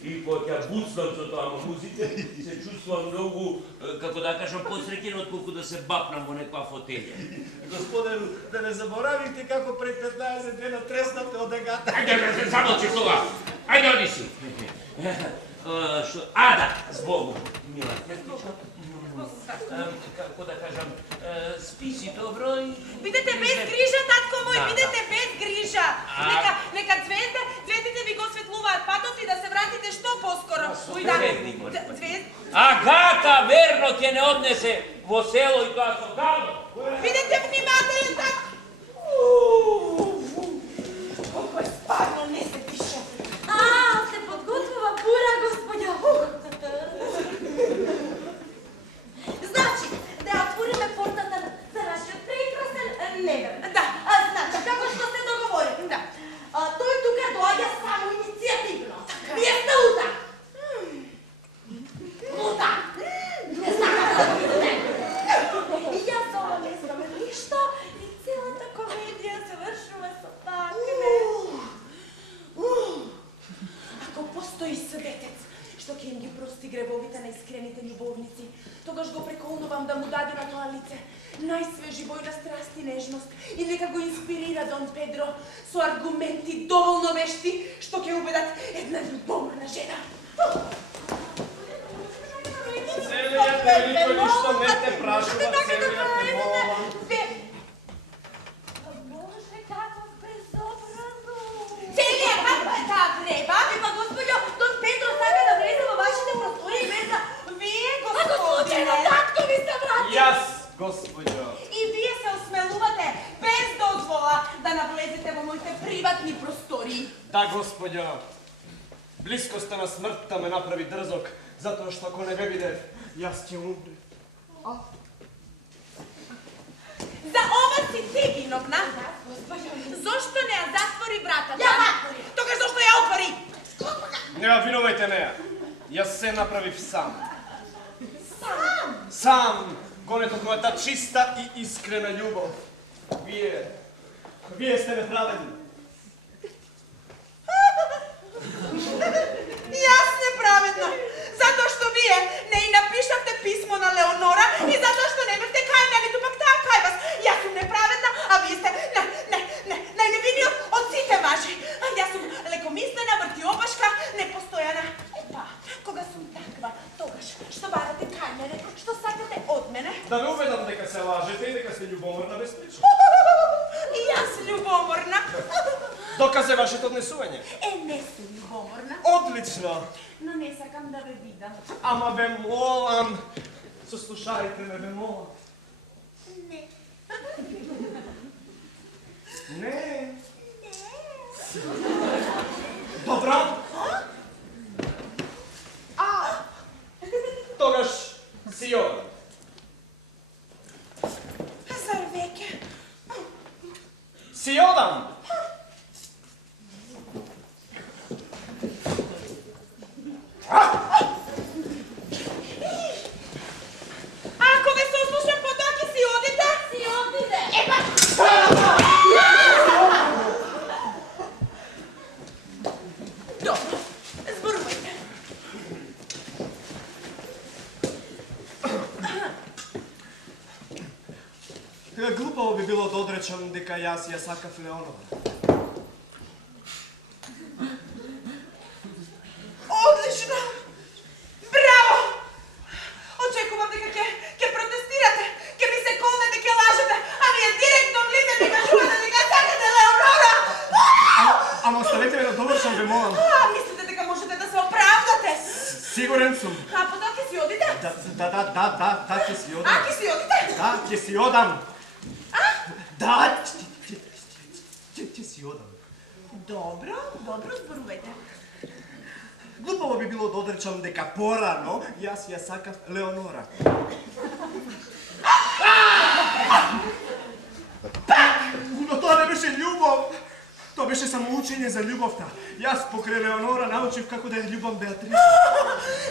И кога ќе буцнам со тоа музите, се чувствувам многу, како да кажам, посреќен отколку да се бапнам во некоја фотелја. Господару, да не заборавите како пред 15 дена треснавте од Агата. Ајде, замолчи тога. Ајде, оди си. Да, збогу, мила Хефтичо. Како да кажам, спи си добро и... Бидете без грижа, татко мој, бидете без грижа. Нека brata verno tje ne odnese vo selo i to sam davno. Бидете внимателен так. Колко е спарно, не се диша. Се подготвила бура, господја. Значи, да отвориме портата за нашиот прекрасен невер. Да. Значи, како што се договорили. Да. Тој тука доаѓа само иницијативно. Вие сте лута. Лута. Не сакам да видите. И јас ова не знаме ништо и целата комедија завршува со такне. Ако постои светец што ќе им ги прости гревовите на искрените љубовници, тогаш го преколнувам да му даде на тоа лице најсвежи бој на страст и нежност и нека го инспирира Дон Педро со аргументи доволно вешти што ќе убедат една љубоморна жена. Целият велико ништо не те прашува, целият те молам. Боже, како безобразно! Целија, каква е таа греба? Па, господјо, Дон Педро сака да влезе во вашите простори без да... Вие, Ако господине, случајно татко ви се врати! Јас, господјо. и вие се осмелувате без дозвола да навлезете во моите приватни простори. Да, господјо. Блискоста на смртта ме направи дрзок, затоа што ако не ме видев, јас ќе умре. За ова си ти виновна. Зошто не ја затвори вратата? Ја затвори. Тогаш зошто ја отвори? Не ја виновајте неја. Јас се направив сам. Сам. Сам гонет од мојата чиста и искрена љубов. Вие сте неправедни. Јас неправедна. Затоа што вие не и напишавте писмо на Леонора и затоа што не бевте кај мене, ниту пак таа кај вас. Јас сум неправедна, а вие сте најневиниот од сите мажи. А јас сум лекомислена, вртиопашка, непостојана. Епа, кога сум таква, тогаш што барате кај мене, што сакате од мене? Да ве уведам дека се лажете и дека сте љубоморна безпрична. И јас љубоморна. Доказ е вашето однесување. Не сум љубоморна, Одлично. но не сакам да ве видам. Ама ве молам. Сослушајте ме, ве молам. Не. Не. Добро. Тогаш си јодам. Зар веќе? Си јодам. Ако ве сослушам, потоа ќе си одите? Си одиде! Епа! Добро, зборувајте. Глупаво би било да одречам дека јас ја сакав Леонора. Одлично! Браво! Очекувам дека ќе протестирате, ќе ми се колнете, ќе лажете, а вие директно влизате и кажувате дека сакате Леонора! Ама оставете ме да довршам, ве молам. Мислите дека можете да се оправдате? Сигурен сум. А потоа ќе си одите? Да, ќе си одам. Ќе си одите? Да, ќе си одам. Да, ќе си одам. Добро, зборувајте. Глупаво би било да одречам дека порано јас ја сакав Леонора. Но тоа не беше љубов. Тоа беше само учење за љубовта. Јас покрај Леонора научив како да ја љубам Беатриса.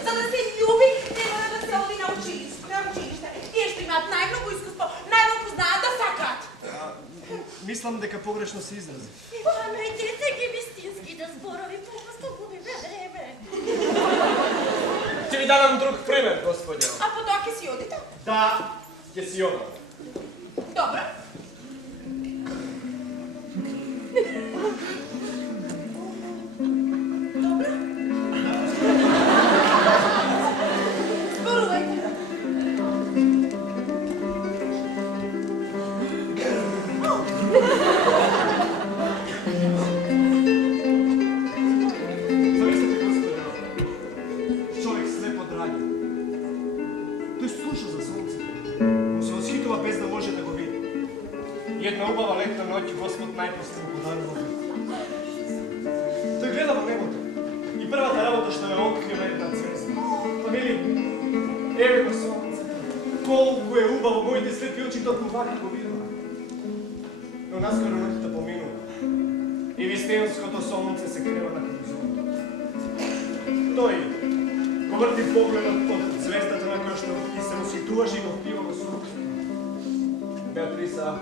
За да се љуби, треба да се оди на училиште. Тие што имаат најмногу искуство, најмногу знаат да сакаат. Мислам дека погрешно се изрази. Помнете ги вистинските зборови, просто губиме време. Ќе ви дадам друг пример, господјо. А потоа ќе си одите? Да, ќе си одам. Добро. Зборувајте. Замислете, господјо, човек слепо драѓа. Jedna ubava letna noć Господ най-после му подарува. Той гледа во небото. И првата работа што ја открива една звезда. Па вели, еве го сонцето. Колку е убаво, моите слепи очи токму вака го видува. Но наскоро ноќта поминува. И вистинското сонце се крива на хоризонтот. Тој го врти погледот од звездата на која што и се уситуваше и го впива во сонцето. Беатриса,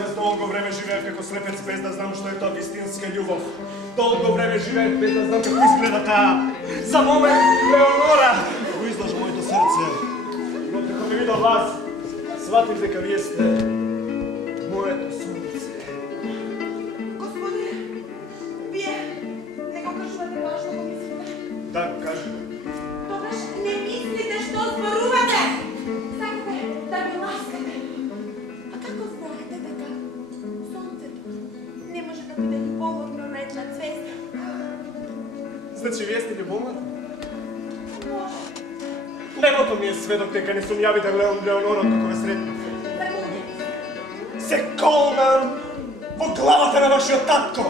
јас долго време живеев како слепец без да знам што е тоа вистинска љубов. Долго време живеев без да знам како изгледа таа. За момент, Леонора, го излажа моето срце. Но како ме видов вас, сватив дека вие сте моето сонце. Господи, вие не го кажувате тоа што го мислите. Да, кажи. Тогаш не мислите што зборувате. Сакате да ме ласкате. А како знаете дека сонцето не може да биде љубовно на една звезда? Значи, вие сте љубовната? Небото ми е сведок дека не сум ја видел Леонора како ве сретнав. Се колнам во главата на вашиот татко!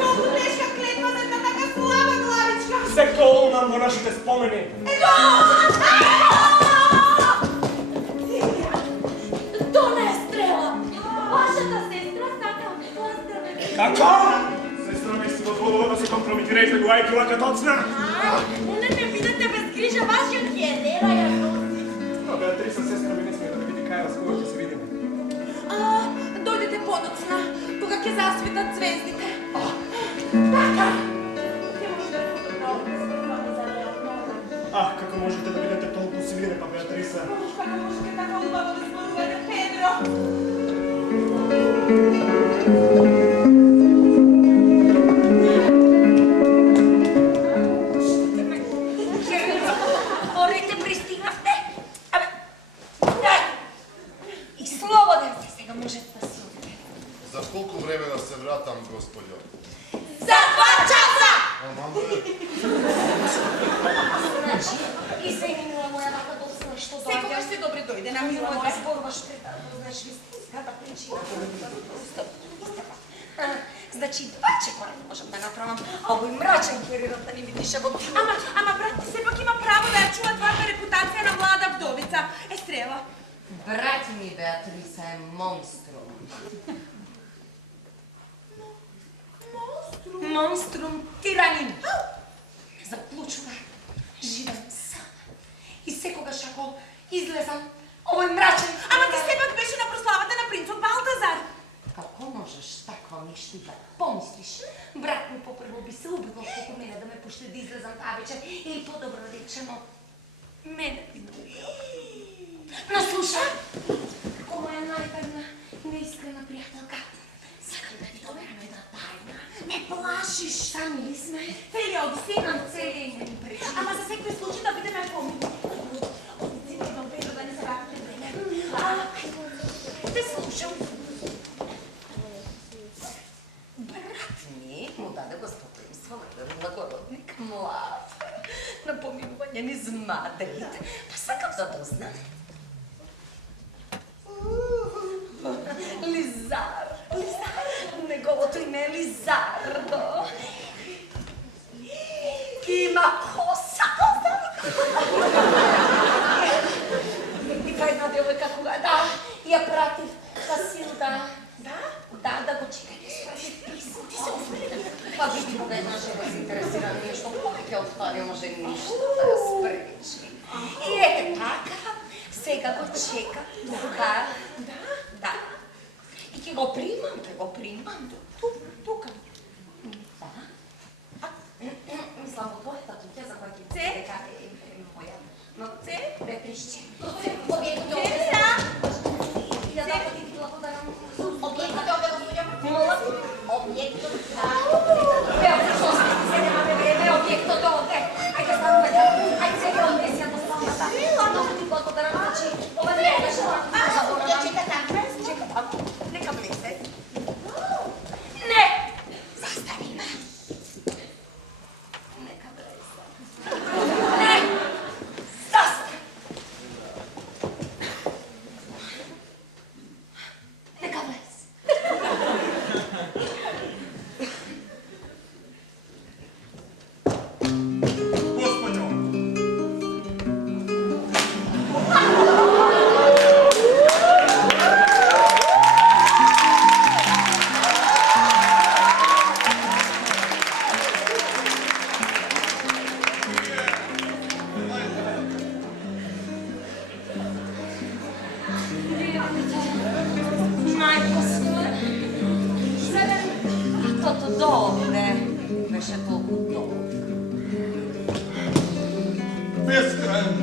Колку тешка клетва за така слаба главичка! Се колнам во нашите спомени! То не е стрела! Вашата сестра сака да ме Како? Сестра ми си дозволува да се компрометирајте гоајки лака тоцна? Не ме видите без грижа, вашиот хиенера ја носи. А Беатриса, сестра ми не смее да ме види кај вас, кога ќе се видиме. Дојдете подоцна, кога ќе засветат звездите. Така! Ќе може да фотографувате за Леонора. Како можете да бидете толку свирепа, Беатриса? Како можете така убаво да зборувате, Педро? Орете, пристигнавте? И слободен сте, сега можете да се одите. За колку време да се вратам, господјо? За 2 часа! Аманде, Значи, и се мила моја вака досна што доаѓа. Секогаш се добре дојде на мила Моја моја. зборуваш пред значи вистинската причина. Значи, 2 чекора не можам да направам, а овој мрачен период да ни ми диша во тина. Ама брат, сепак има право да ја чува твојата репутација на млада вдовица. Естрела. Брат ми, Беатриса, е монструм. Монструм, тиранин. Заклучува, живеам сама. И секогаш ако излезам, овој мрачен... Ама ти сепак беше на прославата на принцот Балтазар. Како можеш такво нешто да Помислиш, брат ми попрво би се убил колку мене да ме пушти да излезам таа вечер, или по-добро речено, мене би ме убил. Но слушай, како моја најверна, неискрена пријателка, сакам да ти доверам една тајна. Не плашиш, сами ли сме? Цели одиси. Цели не пречи. Ама за секој случај да бидеме помни. Одици не дом Педро да не се вратите време. Те слушам. брат ми му даде гостопримство на благородник млад. На поминување низ Мадрид. Па сакам да дознам. Лизар. Неговото име е Лизардо. Има коса. И па една девојка кога ја пратив Касилда. Да го чекајте, спратив писмо. Ти се успели да ме Па вidi кога една жена се интересира нешто, повеќе од тоа не може ништо да ја спречи. И ете така, сега го чека. Да. И ќе го примам. Тука. Да. Мислам во твојата тука за која ќе дека е моја. Но Це? Петришче. Објектот е овде. Ја да ти благодарам. Објектот е овде, господја. Мола. Објектот. Беа, што се немаме време, објектот е овде. Ајде станувате. Ајде сега овде си ја доставата. Ладно, ти благодарам, значи, ова не е решала. Ја чека таму. Нека влезе. Не! Застави ме. Нека влезе. Не! Застави! беше толку долг. Безкрајен,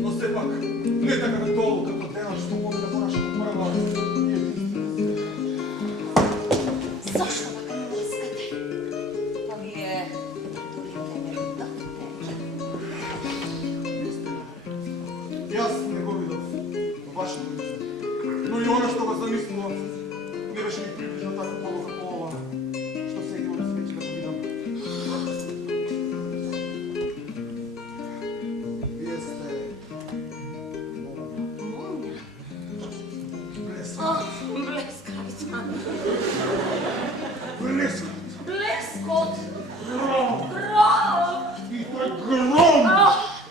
но сепак не така да долу како денот што може да мораш прва и единствена. Зошто така не искате? Па вие дори не ме видовте. Јас не го видов во вашето лице, но и она што го замислував не беше ни приближно така поло како ова, што сега имам среќа да го видам. Вие сте Момја. блескавица. Блескавица. Блескавица. Блескот. Гром. Гром. И тој гром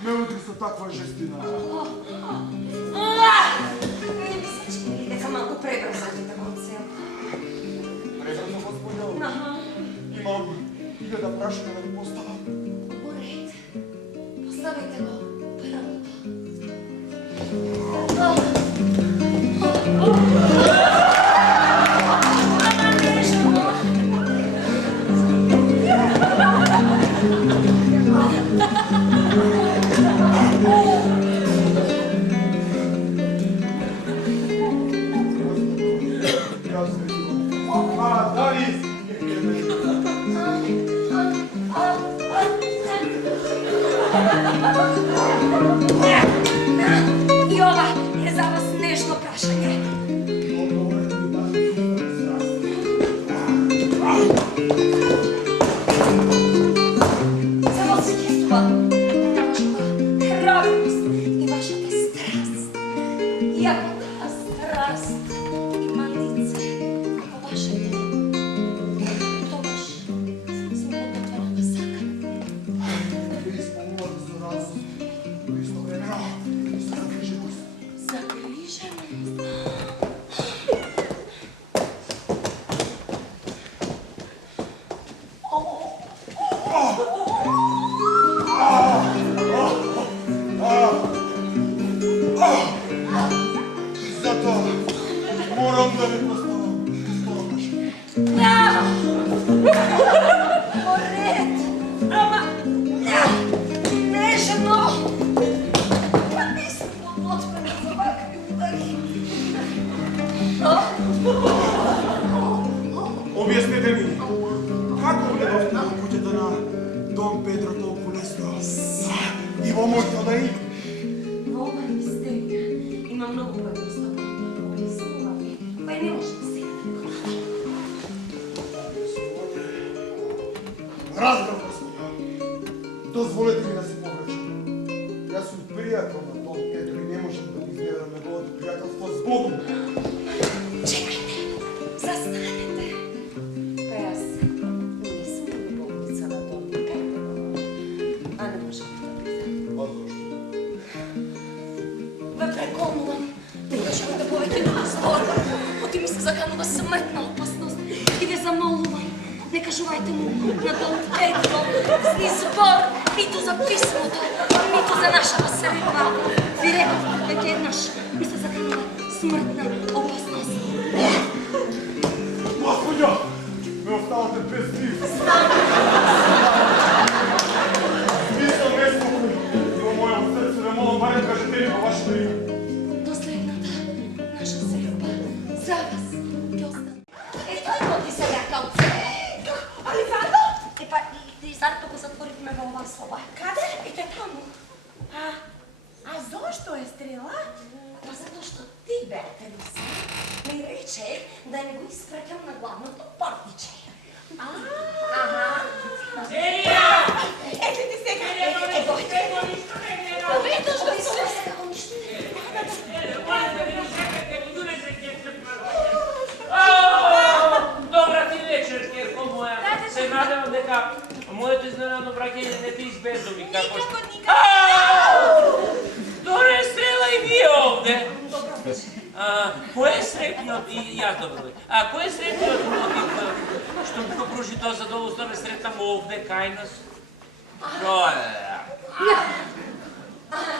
ме удри со таква жестина. Не ми се чини дека малку пребрзо ќе го цел. Пребрзо, господјо. Аха. Имам 1000 прашања да ви поставам. Уред. Поставете го првото. Јас не знам. А, дали? И ова е за вас нежно прашање. Само се чувства на вашата храброст и вашата страст. И ако таа страст има лице како вашето, тогаш сме готова да сакам. Вие исполнувате за разум, но истовремено и за загриженост. Загриженост. Затоа морам да ви поставам второ прашање. Поред! Ама... Нежно! Па не сум подготвена за вакви удари. Објаснете ми, како вледовте во куќата на Дон Педро толку лесно? И во мојто да и? Во ова мистерија има многу поедноставно објаснување, кој не може да се Разбрав, господјо. Дозволете ми да се повречам. Јас сум пријател на Дон Педро и не можам да го изгледам неговото пријателство збогу. Чекайте, застанете. Па јас не сум љубовница на Дон Педро, а не можам да бидам. А зашто? Ве преколнувам, не кажувате повеќе на збор, оти ми се заканува смртна опасност и ве замолувам, не кажувајте му на Дон Педро ни збор, ниту за писмото, ниту за нашата средба. Ви реков веќе еднаш ми се заканува смртна опасност. Господјо, ме оставате без див. Мислам неспокој и во мојот срце ве молам барем кажете ми во вашето име. Последната наша средба за вас ќе остане. Е, тој води сега калце. Ализандо? Епа, и зато го затворивме во оваа соба. Каде? Ете таму. А зошто е стрела? Па затоа што ти, Бертерица, ми рече да не го испраќам на главното портиче. Серија! Ете ти сега. Дојде. Поведаш да Обисно се... се како ништо не е. Добра ти вечер, керко моја. Се надевам дека моето изненадно браќање не те избезуми како што... Добре, стрела и вие овде. Кој е среќниот и јас добро. Кој е среќниот мотив што го пружи тоа задоволство да сретам овде кај нас? Што е?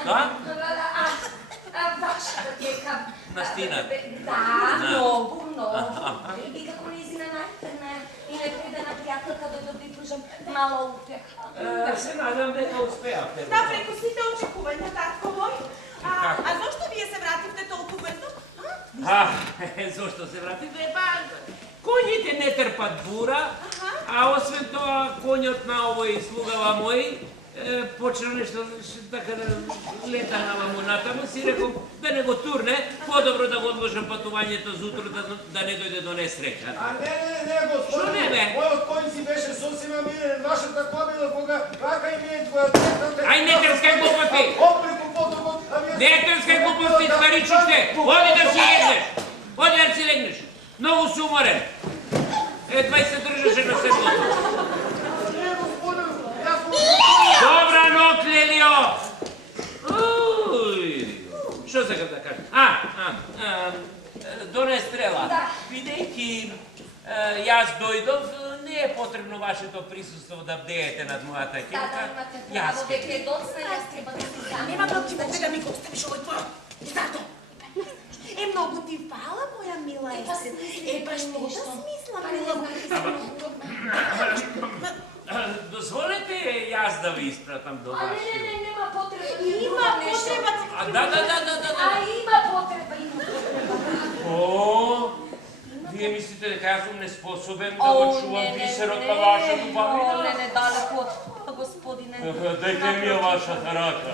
Да? Вашата тека. Настина. Да, многу, многу. И како нејзина најверна и непредана пријателка дојде да ви пружа кажам, мала утеха. Се надам дека успеавте. Да, преку сите очекувања, татко мој. А зошто вие се вративте толку брзо? Зошто се вратите? Коњите не трпат бура, а освен тоа коњот на овој слугава мој почна нешто така да лета наваму натаму, си рекол да не го турне, подобро да го одложам патувањето за утро да не дојде до несреќа. Не, господи. Што не бе? Мојот коњ си беше сосема мирен, вашата кобила кога рака и ми е твоја тета. Ај не трскај глупости! Опреку потокот, а вие... Не трскај глупости, старичуче! Оди да си легнеш! Оди да си легнеш! Многу си уморен! Едва и се држаше на седлото. Добра ног, Лелио! Што сакам да кажам? Доне стрела. Бидејќи јас дојдов, не е потребно вашето присуство да бдеете над мојата ќерка. Јас дека е доцна, јас треба да се знам. Нема проблем да ми го оставиш овој твој. Зато. Многу ти фала, моја мила Есен. Баш што да смислам, мила. Дозволете јас да ви испратам до вашиот. Не, нема потреба. Има потреба. Да. Има потреба. О, вие мислите дека јас сум неспособен да го чувам бисерот на вашата бабина? Не, далеко од тоа, господине. Дајте ми ја вашата рака.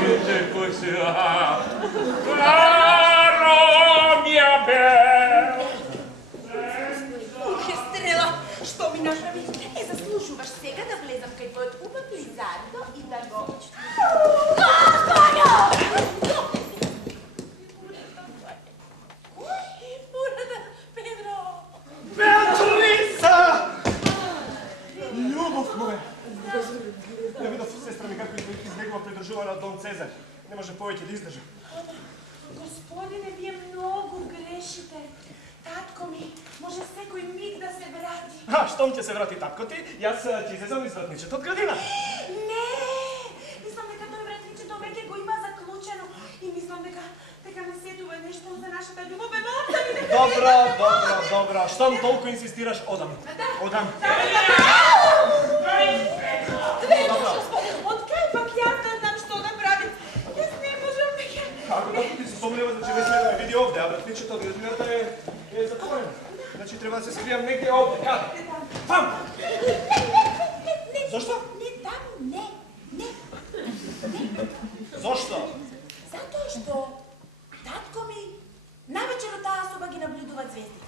Видите кој се... Кларо, мија бел! Ухе, стрела, што ми направи? Заслужуваш сега да влезам кај твојот убав Лизардо и да го... Господјо! Педро! Беатриса! Љубов моја! Ја видов сестра ми како избегува придржувана од Дон Цезар. Не може повеќе да издржа. Господине, вие многу грешите. Татко ми може секој миг да се врати. Штом ќе се врати татко ти, јас ќе излезам из вратничето од градина. Не! Мислам дека тој вратничето веќе го има заклучено и мислам дека не сетува нешто за нашата љубов. Добро. Штом толку инсистираш, одам. Одам. Од кај пак јас да знам што да правим? Јас не можам веќе. Како татко ти се спомнува, значи не следва ме види овде, а вратничето од градината е затворено. Значи треба да се скријам негде овде. Каде? Там! Зошто? Не там, не. Зошто? Затоа што татко ми навечер од таа соба ги наблюдува звездите.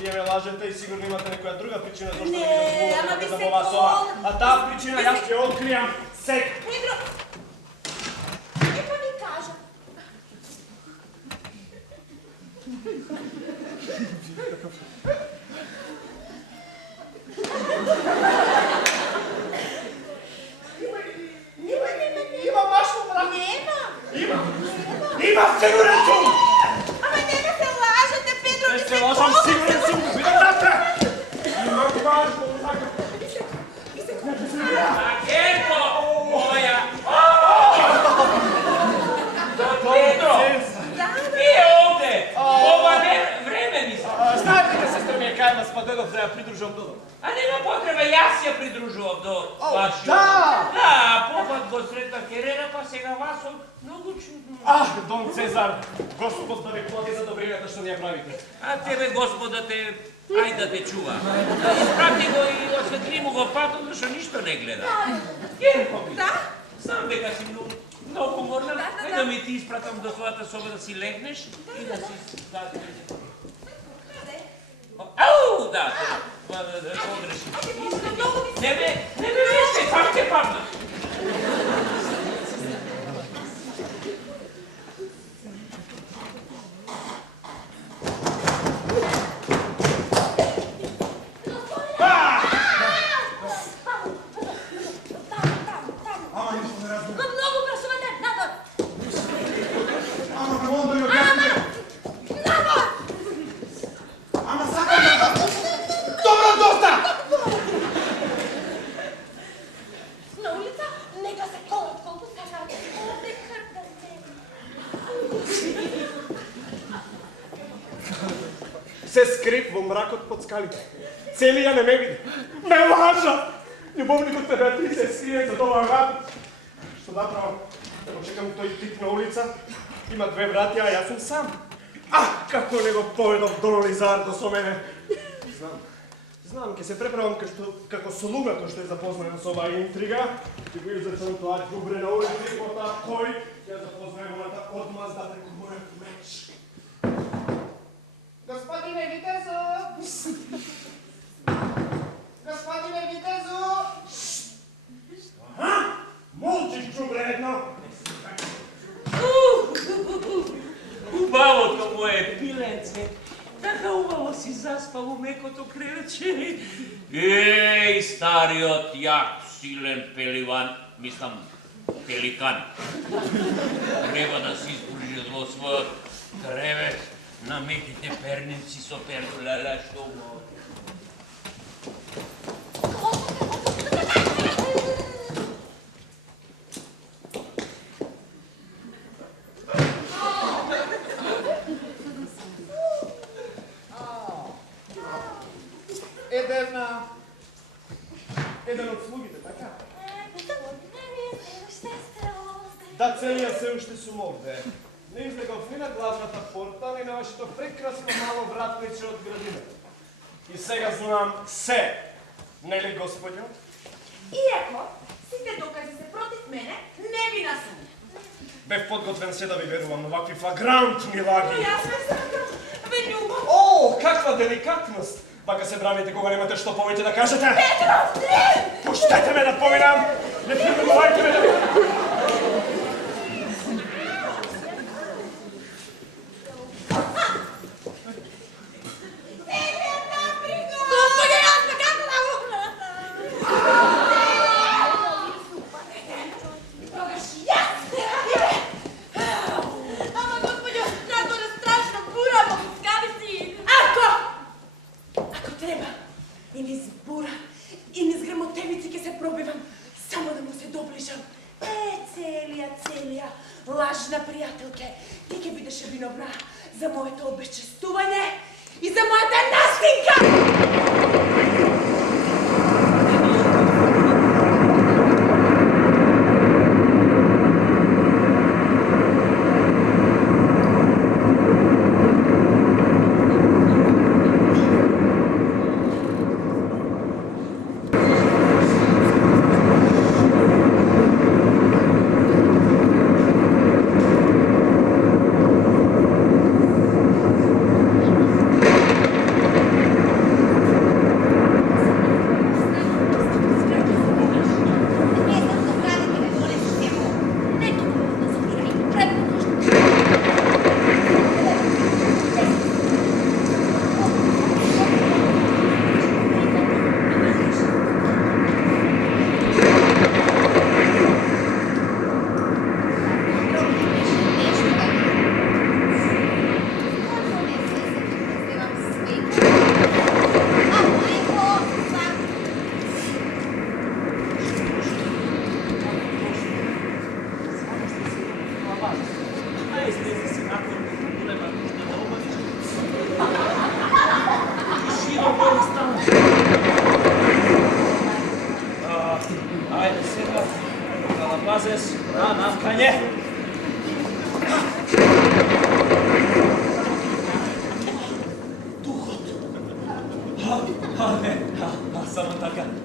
Вие ме лажете и сигурно имате некоја друга причина зашто Не, не ама дозволувате ви да се во оваа соба. кол. А таа причина јас ќе откријам сега. Педро, нека ми кажа. Има машно, брат. Нема. Има сигурен сум. Ама не се лажете, Педро, Не не се лажам, сигурен сум. Видам натре. Има машно, брат. Ето, моја! Педро! Вие овде! Ова време ми се. Знаете дека сестра ми е кај нас, па дедов да ја придружам до дом. А нема потреба, јас ја придружував до вашиот. Да! Попат го сретна терена, па сега вас многу чудно. Дон Цезар, Господ да ви плати за добрината што ни ја правите. А тебе Господа те, ај да те чува. Испрати го и осветли му го патот, зашто ништо не гледа. Герко ми. Да? Знам дека си многу уморна, ај да ми ти испратам до твојата соба да си легнеш и да си дадеш. Ау, да, погреши. Не ме веште, сам ќе падна. Многу прашувате, надор! Ама прво да ја објасните. Ама сакам да... Добро, доста! се скрив во мракот под скалите. Целија не ме види. Ме лажа! Љубовникот на Беатрица се скрие за оваа рад. Што направам? Почекам тој тип на улица. Има две брати, а јас сум сам. Како не го поведов Дон Лизардо со мене. Знам, ќе се преправам како слуга кој што е запознаен со оваа интрига. Ќе го изречам тоа ѓубре на улици, потоа кој ќе запознаем овата одмазда преку мојот меч. Господине Витезо! Господине Витезо! Молчиш, ѓубре едно! Убавото моje пиленце, така убаво си заспал у мекото кревече. Ей, стариот јак, силен пеливан, мислам, пеликан. Треба да си избружи во својот кревет на меките перници со пердулела што убаво. Еден од слугите, така? Да, целија се уште сум овде. Не излегов ни на главната порта, ни на вашето прекрасно мало вратниче од градината. И сега знам се, нели господјо? Иако сите докази се против мене, не ви насумням. Бев подготвен се да ви верувам овакви флагрантни лаги. Јас ме сакам, ве љубам. О, каква деликатност! Бака се браните кога немате што повеќе да кажете. Петров, не! Пуштете ме да поминам! Не примамувајте ме да ви... Господи, јас ме како да го... Тогаш јас! Ама господјо, надоле страшно бура, ма скави си! Ако треба, и низ бура, и низ грамотевици ќе се пробивам, само да му се доближам. Целија, лажна пријателке, ти ќе бидеш виновна за моето обесчестување и за мојата настинка!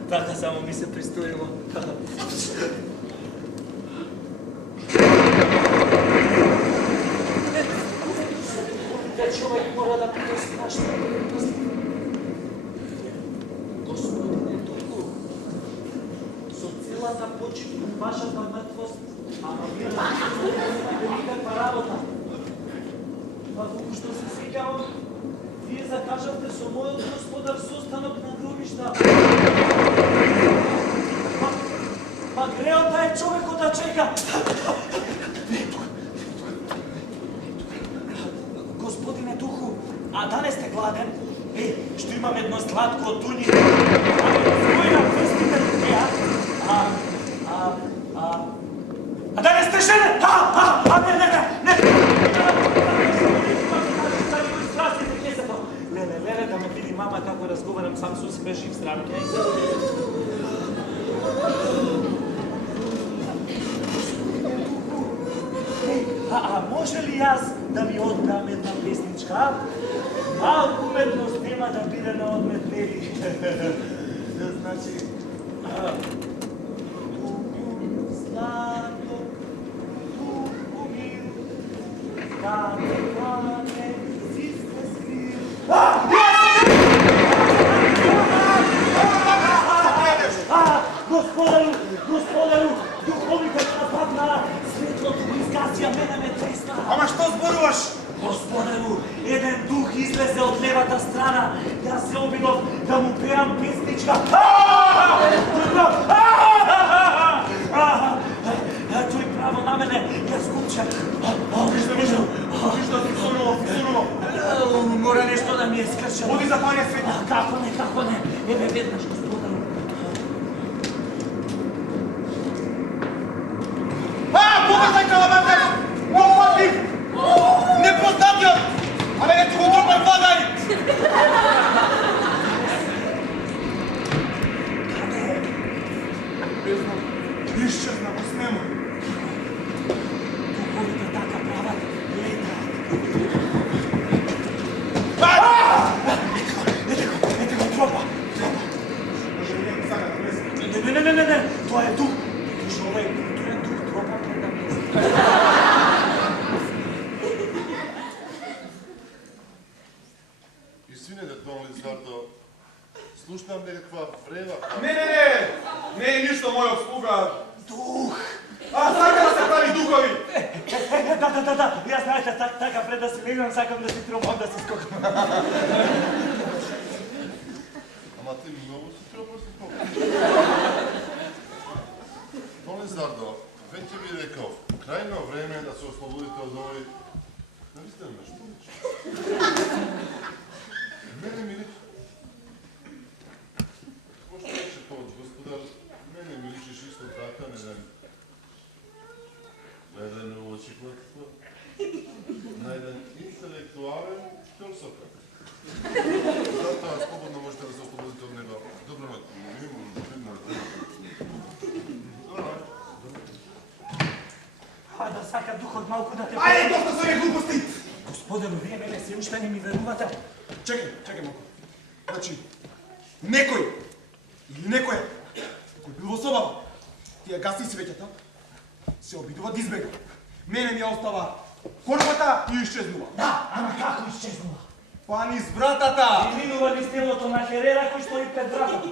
Така само ми се пристоило. Човек мора да биде страшно. Господине Духу, со целата почит вашата мртвост, ама вие никаква работа. Па колку што се сеќавам, вие закажавте со мојот господар состанок на гробишта. Па греота е човекот да чека. Господине Духу, а данес сте гладен? Што имам едно сладко од туни. Свој на прстите теа. А данес сте жене? Не. сам сум себе жив здрав ќе А може ли јас да ви отдам една песничка? Малку уметност нема да биде на одмет, нели? Значи... Злато, духу мил, кате, си сте скрил. Господару, духовите нападна, светлото го изгасија, мене ме тресна. Ама што зборуваш? Господару, еден дух излезе од левата страна. Јас се обидов да му пеам песничка. Тој право на мене, јас купча. Вижда ти сонува. Мора нешто да ми е скршено. Оди запаља светло. Како не. Еве веднаш, господару. Побрзај каламате! Опатлив! Непознатиот! Абе, не ти го дропам, владај! Не знам, исчезна во снема. Духовите така прават, летаат. Ете го, тропа. Може ли не сака да влезе? Не, тоа е дух. Кажа овај културен дух, тропа пред да влезе. Извинете, Дон Лизардо, слушнам некаква врева. Не е ништо мојот слуга. Дух! Сака да се прави духови! Да, јас знаете, така пред да се легнам, сакам да си тропам, да се скокам. Ама ти многу си трудно си скокам. Дон Лизардо, веќе ви реков, крајно време е да се ослободите од овој... Нали сте ме, што личи? Мене ми личи... Ко што рече тоа, господар, мене ми личиш исто така, на еден очиклад, на еден интелектуален философар. Затоа слободно можете да се ослободите од него. Добро ноќ. Да сака духот малку да те... Ајде, доста со овие глупости! Господару, вие мене се уште не ми верувате. Чекај малку. Значи, некој или некоја кој бил во собава, тие гаси свеќата, се обидува да избега. Мене ми ја остава корпата и исчезнува. Да, ама како исчезнува? Па низ вратата! И минува низ телото на Херера кој стои пред вратата.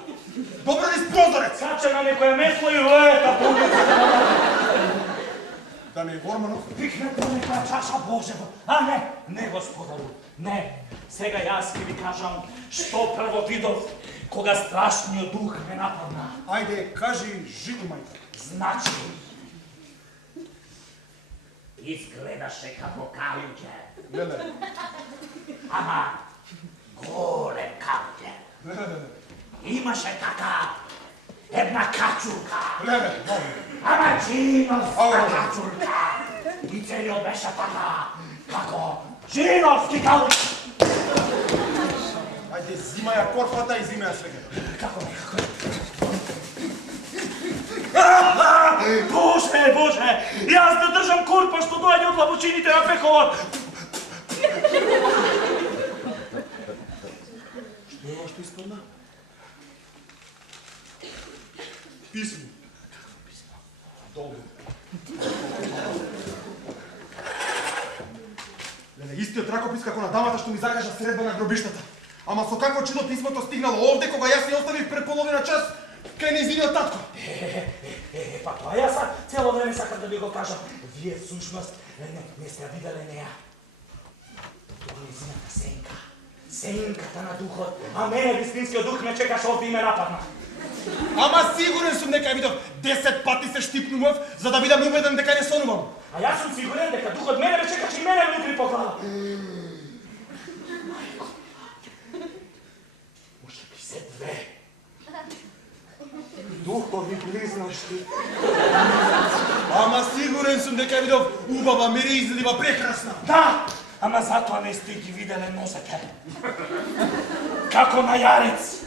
Добро низ прозорец! Кача на некоја месло и лета по улицата. Да не е Ворманов? Викнете на некоја чаша Божева. А не, господару, не. Сега јас ќе ви кажам што прво видов кога страшниот дух ме нападна. Ајде, кажи жени мајка. Значи, изгледаше како калуѓе. Леле. Ама голем калуѓе. Леле. Имаше така една качулка. Леле. Ама джиновска качулка. И целиот беше така, како джиновски калуѓе. Ајде, зима ја корпата и зима ја свеќата. Како не? Боже! Јас да држам корпа што доаѓа од лабучините на Пеховар! Што е ова што испадна? Писмо. Какво писмо? Долго. Леле, истиот ракопис како на дамата што ми закажа средба на гробиштата. Ама со какво чудо писмото стигнало овде кога јас ја оставив пред половина час кај нејзиниот татко? Па тоа јас цело време сакам да ви го кажам. Вие всушност не сте виделе неа. Тоа е нејзината сенка. Сенката на духот. А мене вистинскиот дух ме чекаше овде и ме нападна. Ама сигурен сум дека ја видов 10 пати се штипнував за да бидам убеден дека не сонувам. А јас сум сигурен дека духот мене ме чекаше и мене ме утри по глава. Може би се две. Духови близнашки. Ама сигурен сум дека ја видов убава, миризлива, прекрасна. Да, ама затоа не сте ги виделе носете. Како на јарец.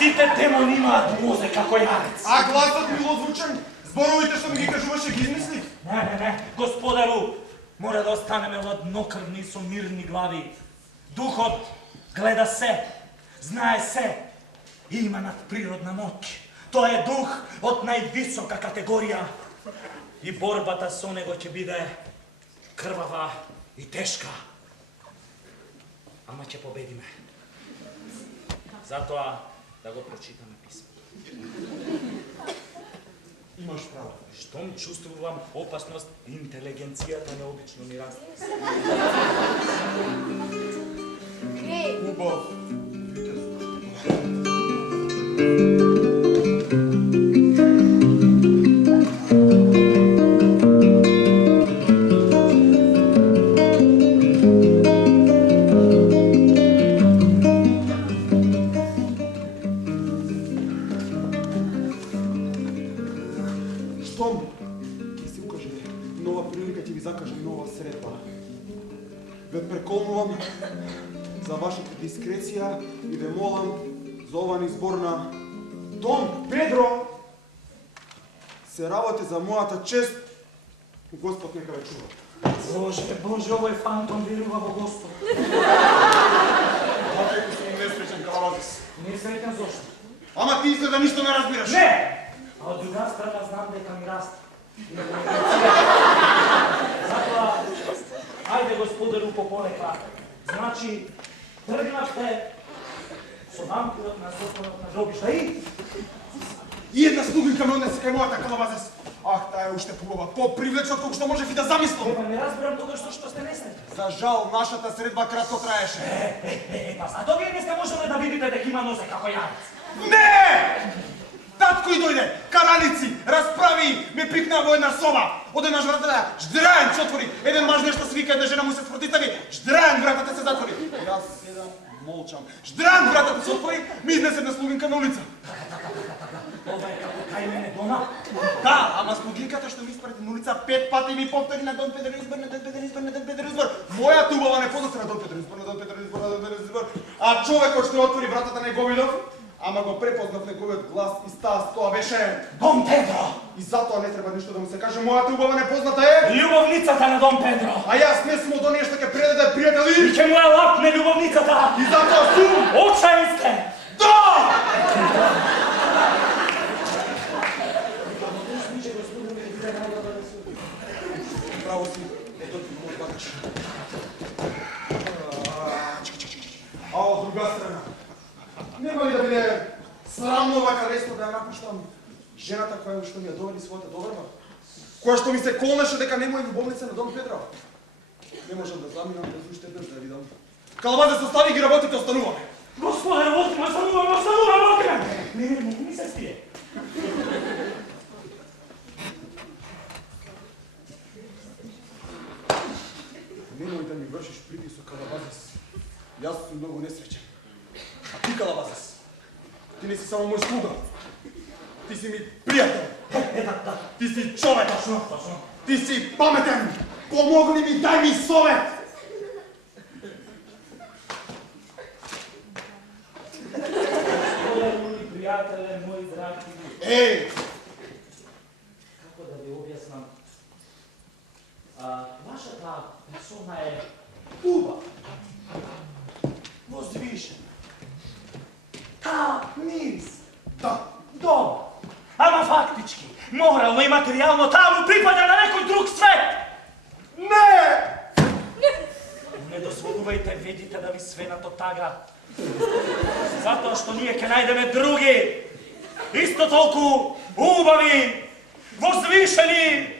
Сите демони имаат мозе како јарец. А гласот милозвучен, зборовите што ми ги кажуваше ги измислив. Не, господару, мора да останеме ладнокрвни со мирни глави. Духот гледа се, знае се и има надприродна моќ. Тоа е дух од највисока категорија и борбата со него ќе биде крвава и тешка. Ама ќе победиме. Затоа да го прочитаме писмото. Имаш право. Штом чувствувам опасност, интелигенцијата необично ми расте. Убав. За вашата дискреција и ве молам за ован избор на Дон Педро. Се работи за мојата чест. Господ нека ве чува. Боже, овој фантом верува во Господ. Како сум несреќен, Калавазис. Несреќен зошто? Ама ти изгледа ништо не разбираш. Не! А од друга страна знам дека ми расте. Затоа, ајде господару полека. Значи, тргнавте со нампирот на законот на гробишта и една слугинка ме однесе кај мојата, Калавазис. Ах, таа е уште погова, попривлечна од колку што можев и да замислам. Не разбирам тогаш што сте несреќни. За жал, нашата средба кратко траеше. Па зато вие не сте можеле да видите дека има нозе како јарец. Не! Татко и дојде, караници, разправи, ме пикна во една соба. Одеднаш вратата, ждраен се отвори. Еден маж нешто свика, една жена му се спротистави. Ждраен вратата се затвори. Јас седам, молчам. Ждраен вратата се отвори, ми изнесе една слугинка на улица. Ова е како кај мене дома? Да, ама слугинката што ми испрати на улица 5 пати ми повтори на Дон Педро избор, на Дон Педро избор, на Дон Педро избор. Мојата убава не позната на Дон Педро избор, на Дон Педро избор, на Дон Педро избор. А човекот што отвори вратата не го видов, ама го препознав неговиот глас и стас, тоа беше Дон Педро. И затоа не треба ништо да му се каже, мојата убава непозната е љубовницата на Дон Педро. А јас не сум од оние што ќе предаде пријатели. И ќе му ја лапне љубовницата. И затоа сум очајске. Да! Право си, ето ти мој багаж. А од друга страна, нема ли да биде срамно вака лесно да ја напуштам жената која што ми ја доведи својата доверба? Која што ми се колнеше дека нема и љубовница на Дон Педро? Не можам да заминам без уште без да видам. Калавазе се остави ги работите, остануваме. Господе, остануваме! Не ми се стие. Немој да ми вршиш притисок, Калавазес. Јас сум многу несреќен. А ти, Калавазес, ти не си само мој слуга. Ти си ми пријател. Ти си човек. Ти си паметен. Помогни ми, дај ми совет. Господе, мој пријателе, мој драги. Еј! Како да ви објаснам? Вашата персона е убава, возвишена. Та мирис. Да. Добро. Ама фактички, морално и материјално таа му припада на некој друг свет. Не! Не дозволувајте видите да ви свенат од тага. Затоа што ние ќе најдеме други, исто толку убави, возвишени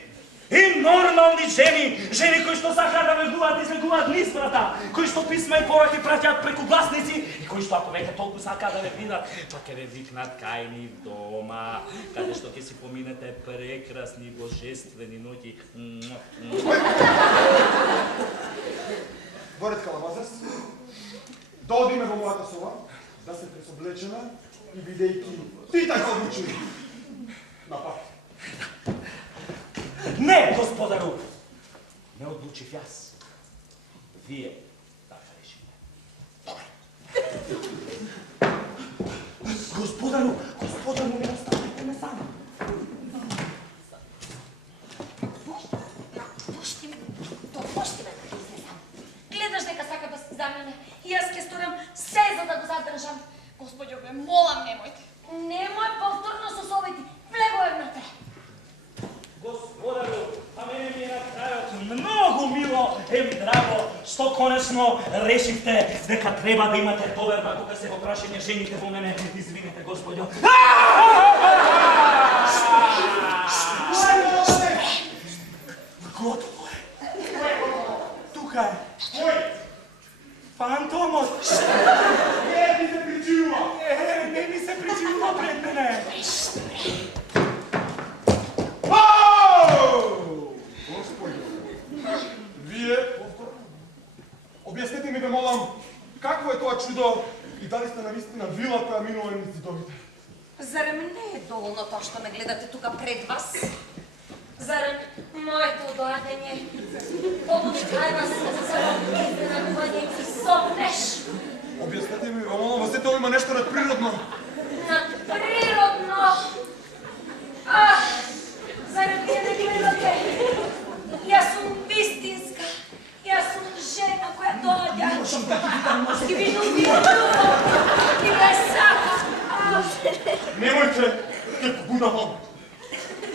и нормални жени кои што сакаат да вегуваат и слегуваат низ врата, кои што писма и пораки праќаат преку гласници и кои што ако веќе толку сакаат да ве видат, па ќе ве викнат кај нив дома, каде што ќе си поминете прекрасни божествени ноќи. Борет Калавазес, да одиме во мојата соба, да се пресоблечеме и бидејќи ти тај се одлучи на пат. Не, господару! Не одлучив јас. Вие така решите. Добре. господарю, господарю, не оставайте ме сам. Пушти ме, допушти ме да ги изнесам. Гледаш дека сака да се замене и аз ке сторам се за да го задржам. Господјо, бе, молам, немојте. Немој повторно со совети. Влегувам на те. Господарю, а мене ми е на крајот многу мило и драго што конечно решивте дека треба да имате доверба кога се во прашање жените во мене. Извините, господјо. Готово е. Тука е. Кој? Фантомот. Не ми се причинува. Не ми се причинува пред мене. Господи, вие објаснете ми, бе, молам, какво е тоа чудо и дали сте навистина вила која минува низ зидовите? Зарем не е доволно тоа што ме гледате тука пред вас? Зарем моето доаѓање побуди кај вас за изненадување и сопнеш? Објаснете ми, бе, молам, во сето ова има нешто надприродно. Надприродно? Зарем вие не гледате? Јас сум вистинска. Јас сум жена која доаѓа. И ви любувам. И ве сакам. Немојте, како будалам.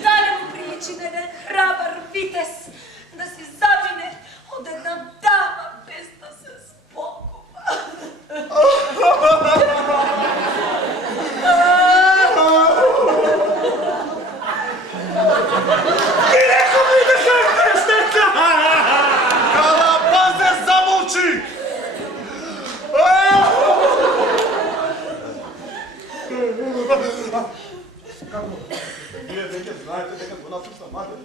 Дали му пријечи да еден храбар витез да си замине од една дама без да се спокува. И рекол ми да се прештеца! Калапазе, замолчи! Како? Вие веќе знаете дека го напуштам матер?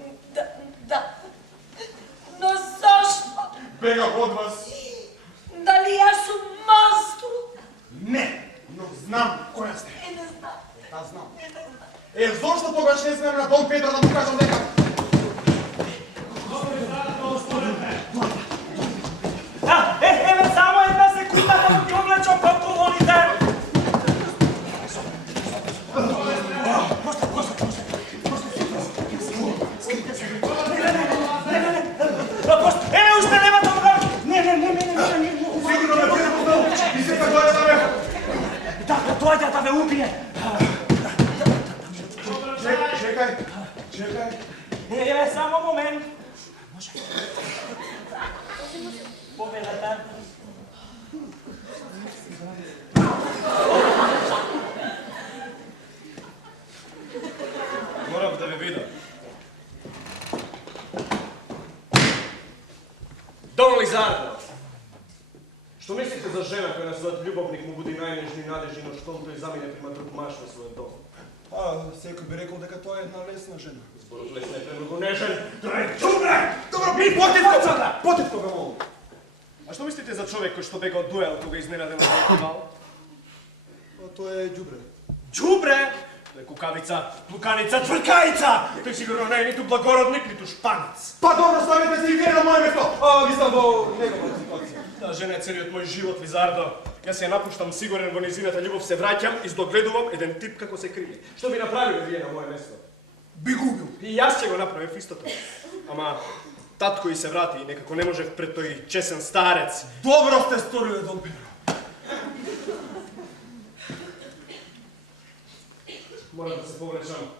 Да. Но зашто? Бегав од вас. Дали јас сум монстру? Не, но знам која сте. Не знам. Да, знам. Зошто тогаш не смеам на Дон Педро да му кажам дека... Еве само една секунда да ти облечам панталоните. Еве уште нема тоа. Не. Сигурно не биде познал и се така дојде да ме... Да, дојде да ве убие. Чекај. Еве само момент. Може. Повелата. Морав да ве видам. Дон Лизардо, што мислите за жена која на својот љубовник му буди најнежни надежи, но што тој замине прима друг маж на својот дом? Секој би рекол дека тоа е една лесна жена. Зборот лесна е премногу нежен. Тоа е чудре! Добро, би потитко га молам. А што мислите за човек кој што бега од дуел кога изненаден на фестивал? Тоа е ѓубре. Ѓубре! Тоа е кукавица, плуканица, цвркаица! Тој сигурно не е ниту благородник, ниту шпанец. Па добро, ставете се и вие на моје место. Мислам во негова ситуација. Таа жена е целиот мој живот, Лизардо. Јас ја напуштам сигурен во низината љубов, се враќам и здогледувам еден тип како се крие. Што би направиле вие на моје место? Би го убил. И јас ќе го направив истото. Ама татко и се врати и некако не можев пред тој чесен старец. Добро сте сториле, Дон Педро. Морам да се повлечам.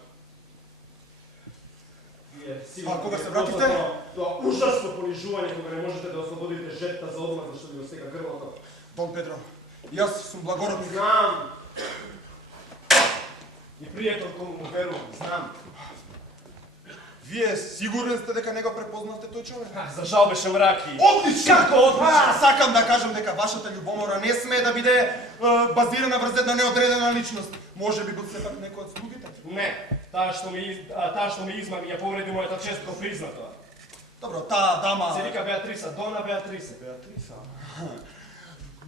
А кога се вратите? Тоа ужасно понижување кога не можете да ослободите жетта за одмах зашто ви го стека грлото. Дон Педро, јас сум благородник. Знам. И пријател кому му верувам, знам. Вие сигурен сте дека не го препознавте тој човек? За жал беше мрак и... Одлично! Како одлично? Сакам да кажам дека вашата љубомора не смее да биде базирана врз една неодредена личност. Може би бил сепак некој од слугите? Не, таа што ми измами ја повреди мојата чест го призна тоа. Добро, таа дама... Се вика Беатриса, Дона Беатриса.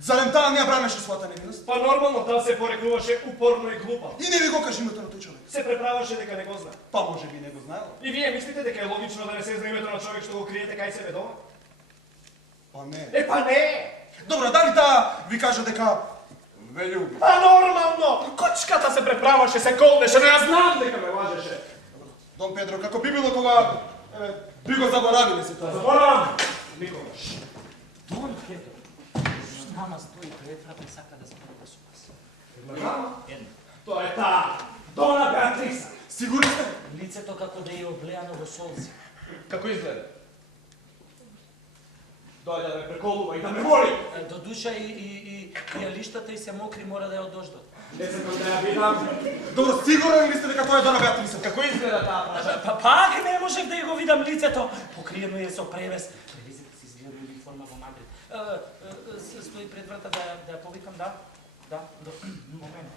Зарем таа не ја бранеше својата невиност? Па нормално, таа се порекнуваше упорно и глупа. И не ви го кажи името на тој човек. Се преправаше дека не го зна. Па може би не го знаела. И вие мислите дека е логично да не се знае името на човек што го криете кај себе дома? Па не. Па не! Добро, дали таа ви кажа дека Ве љуби. А нормално! Кучката се преправаше, се колнеше, но ја знам дека ме лажеше. Дон Педро, како би било кога би го заборавиле си тоа? Заборавам! Никогаш. Дон Педро, нама стои пред врата и сака да зборува со вас. Една? Една. Тоа е таа, Дона Беатриса. Сигурни сте? Лицето како да е облеано во солзи. Како изгледа? Дојде да ме преколува и да ме моли. До душа и лиштата и се мокри, мора да ја од дождот. Не сакам да ја видам. Добро, сигурен ли сте дека тоа е Дона Беатриса? Како изгледа таа праша? Пак не можев да ја го видам лицето. Покриено е со превес. Превезите си изгледа униформа во Мадрид. Стои пред врата да ја повикам, да? Да, момент.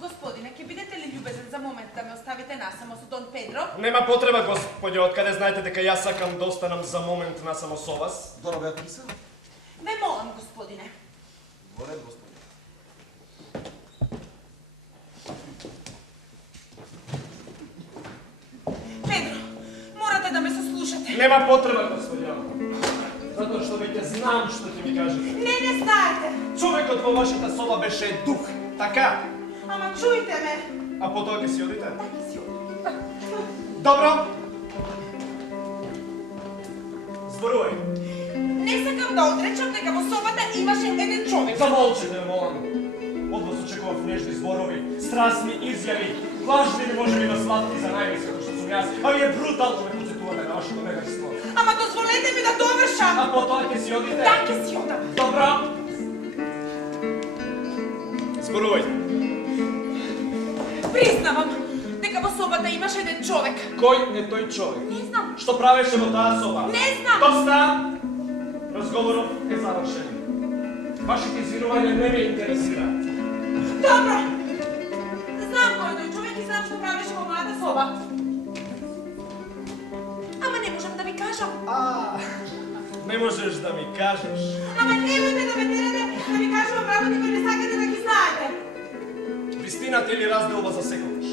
Господине, ќе бидете ли љубезен за момент да ме оставите насамо со Дон Педро? Нема потреба, господје, откаде знаете дека јас сакам да останам за момент насамо со вас? Дона Беатриса? Ве молам, господине. Во ред, господи. Педро, морате да ме сослушате. Нема потреба, господје. Затоа што веќе знам што ќе ми кажете. Не знаете. Човекот во вашата соба беше дух, така? Ама чујте ме. А потоа ќе си одите? Да, ќе си одам. Добро. Зборувај. Не сакам да одречам дека во собата имаше еден човек. Замолчете, молам. Од вас очекував нежни зборови, страстни изјави, лажни или можеби да сладки за највисокото што сум јас, а вие брутално ме подсетувате на вашето неверство. Ама дозволете ми да довршам. А потоа ќе си одите? Да, ќе си одам. Добро. Зборувајте. Признавам дека во собата имаше еден човек. Кој е тој човек? Не знам. Што правеше во таа соба? Не знам. Доста! Разговорот е завршен. Вашите извинувања не ме интересираат. Добро. Знам кој е тој човек и знам што правеше во мојата соба. Ама не можам да ви кажам. Не можеш да ми кажеш. Ама немојте да ме терате да ви кажувам работи кои не сакате да ги знаете. Вистината или разделба за секогаш?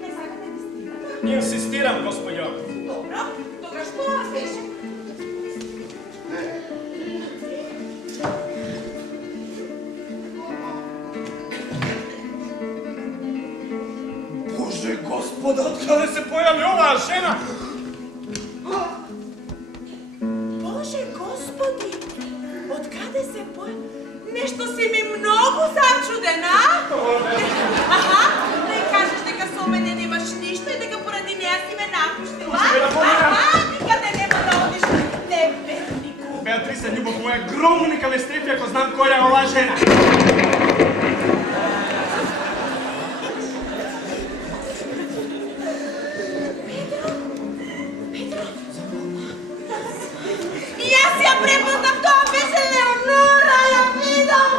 Не сакате вистината? Инсистирам, господјо. Добро, тогаш тоа беше. Боже господа, откаде се појави оваа жена? Боже господи, откаде се Нешто си ми многу зачуден, а? Аха, да й кажеш дека со мене немаш ништо и дека поради неја си ме напуштила? Аха, никаде нема да одиш. Не, Бетнику. Беатриса, љубов моја, громно нека ме стрепи ако знам која е оваа жена. Јас ја препознав, тоа беше Леонора, ја видам!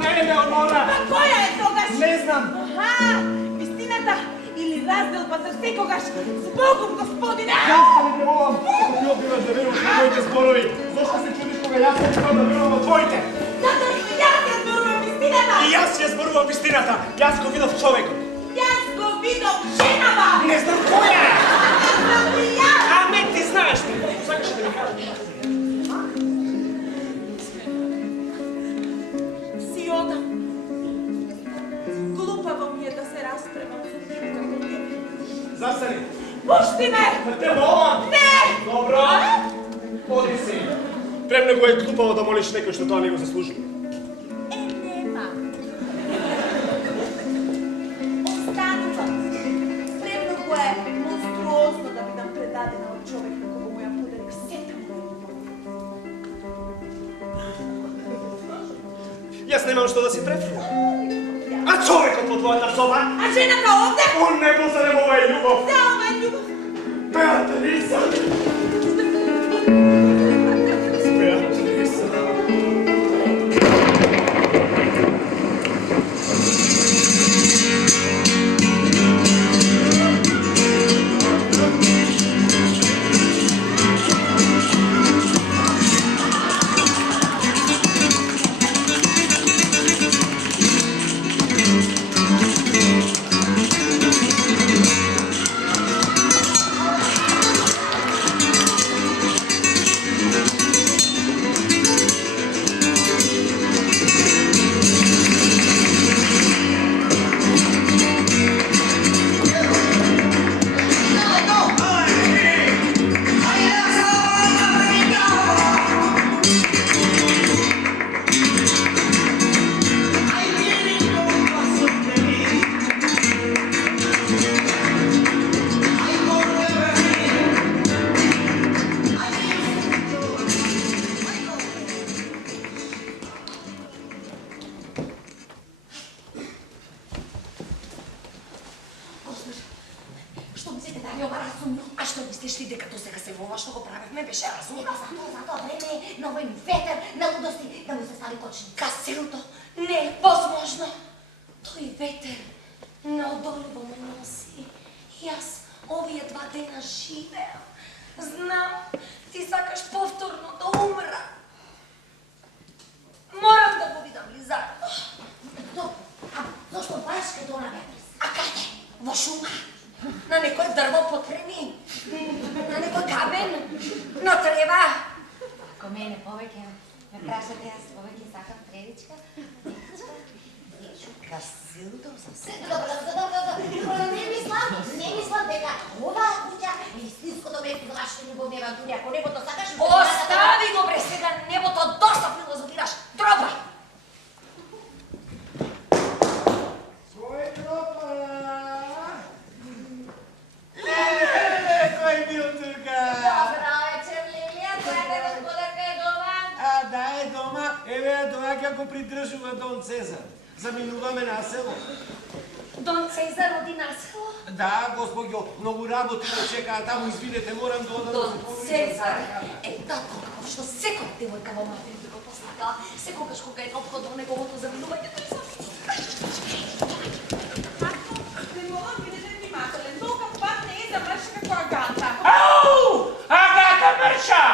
Не е Леонора! Па која е тогаш? Не знам! Аха, вистината или разделба за секогаш. Збогом, господине! Јас те не молам, ако ти обираш да веруваш на моите зборови. Зошто се чудиш кога јас не да верувам во твоите? Затоа што јас ја зборувам вистината! И јас ја зборувам вистината. Јас го видов човекот. Јас го видов женава! Не знам која е! Не знам и јас! А не, ти знаеш ли? Сакаш да ми кажеш? Си одам. Глупаво ми е да се распревам со тип како тебе. Застани. Пушти ме! Те молам! Не! Добро. Оди си. Премногу е глупаво да молиш некој што тоа не го заслужува. Нема. Останува. Премногу е монструозно да бидам предадена од човек на кого му ја подарив сета моја љубов. Јас немам што да си префрам. А човекот во твојата соба? А жената овде? Он не го заревува е љубов. Да, ова е љубов. Беатриса! Што мислите дали ова разумно? А што мислиш ли дека до сега се ова што го правевме беше разумно? Затоа време на овој ветер на лудости да му се стави точни. Касилто, не е возможно. Тој ветер неодоливо ме носи. Јас овие 2 дена живеам. Знам, ти сакаш повторно да умра. Морам да го видам Лизардо. Добро, а зошто баш кај она ветер? А каде? Во шума? На некој дрво потрени? На некој кабен? На трева? Ако мене повеќе ме прашате, јас повеќе сакам тревичка. Касилто за се. Добро, не мислам дека оваа куќа е истинското место за нашите љубовни авантури. Ако небото сакаш... Остави го бре сега, небото доста филозофираш. Тропај! Кој бил тука? Добро вечер, Лилија, твојата господарка е дома? Да, е дома. Еве ја доаѓа го придржува Дон Цезар. Заминуваме на село. Дон Цезар оди на село? Да, господјо, многу работи ме чекаа таму, извинете, морам да одам. Дон Цезар е тако како што секоја девојка во материте го посакала, секогаш кога е неопходно неговото заминување, тој Не мога бидете внимателен, толкова пат не е замрша како Агата. Ау! Агата мрша!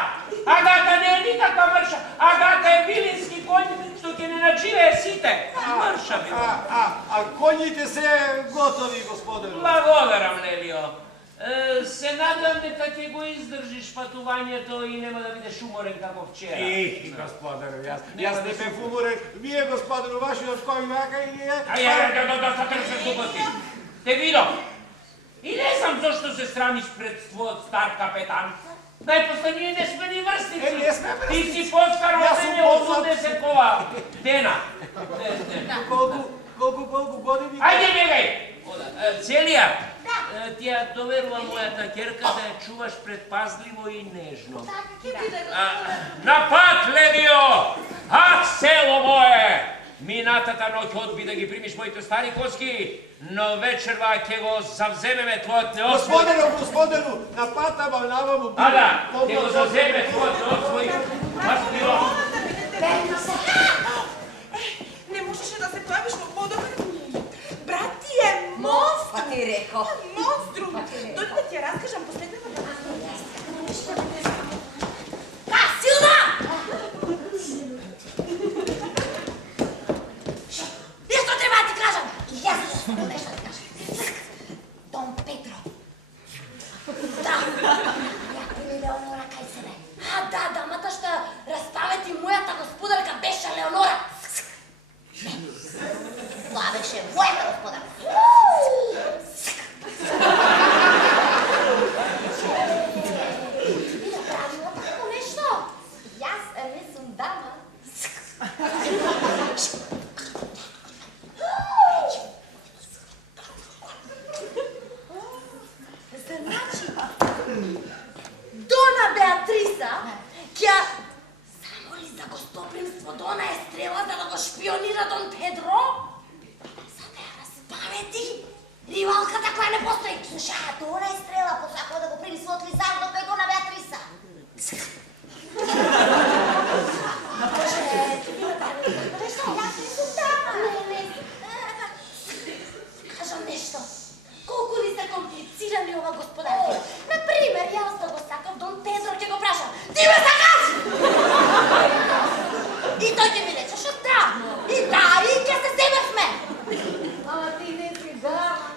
Агата не е никаква мрша! Агата е вилински конј што ќе не начивее сите! Мрша би го! А коњите се готови, господару. Благодарам, Лелио. Се надам дека ќе го издржиш патувањето и нема да бидеш уморен како вчера. Господару, јас не бев уморен. Вие, господару, вашиот кој вака и ние... Да се глупости. Те видов. И не знам зошто се срамиш пред твојот стар капетан. Најпосле ние не сме ни врстници. Не сме врстници. Ти си поскар од мене од 80 дена. Колку години? Ајде, бегај! Целија, ти ја доверувам мојата ќерка да ја чуваш предпазливо и нежно. На пат, Лелио! Ах, село мое! Минатата ноќ одби да ги примиш моите стари коски, но вечерва ќе го завземеме твојот неосвој... Господару, на пата балнавам убијам. Да, ќе го завземе твојот неосвој... Маскиро! Верно се. Не можеше да се појавиш во подобар. Брат ти е монструм. Па ти реко. Монструм. Дојди да ти ја раскажам последната брат. Касилна! Јас тоа треба да ти кажам. Јас нешто да кажам. Дон Петро. Да. Ја прими Леонора кај себе. Да, мата што распавети мојата господарка беше Леонора. Тоа беше мојата господарка. Ти направила такво нешто? Јас не сум дама. Значи, Дона Беатриса ќе само ли за гостопримство Дона Естрела за да го шпионира Дон Педро? За да ја разбавети ривалката која не постои. Слуша, Дона Естрела посакува да го прими својот Лизардо кај Дона Беатриса. Јас не сум дама. Кажам нешто. Колку ли се комплицирани ова господарки? Например, јас да го сакам Дон Педро ќе го прашам. Ти ме сакаш? И тој ќе ми рече што да. И да, и ќе се земевме. Ама ти не си дама.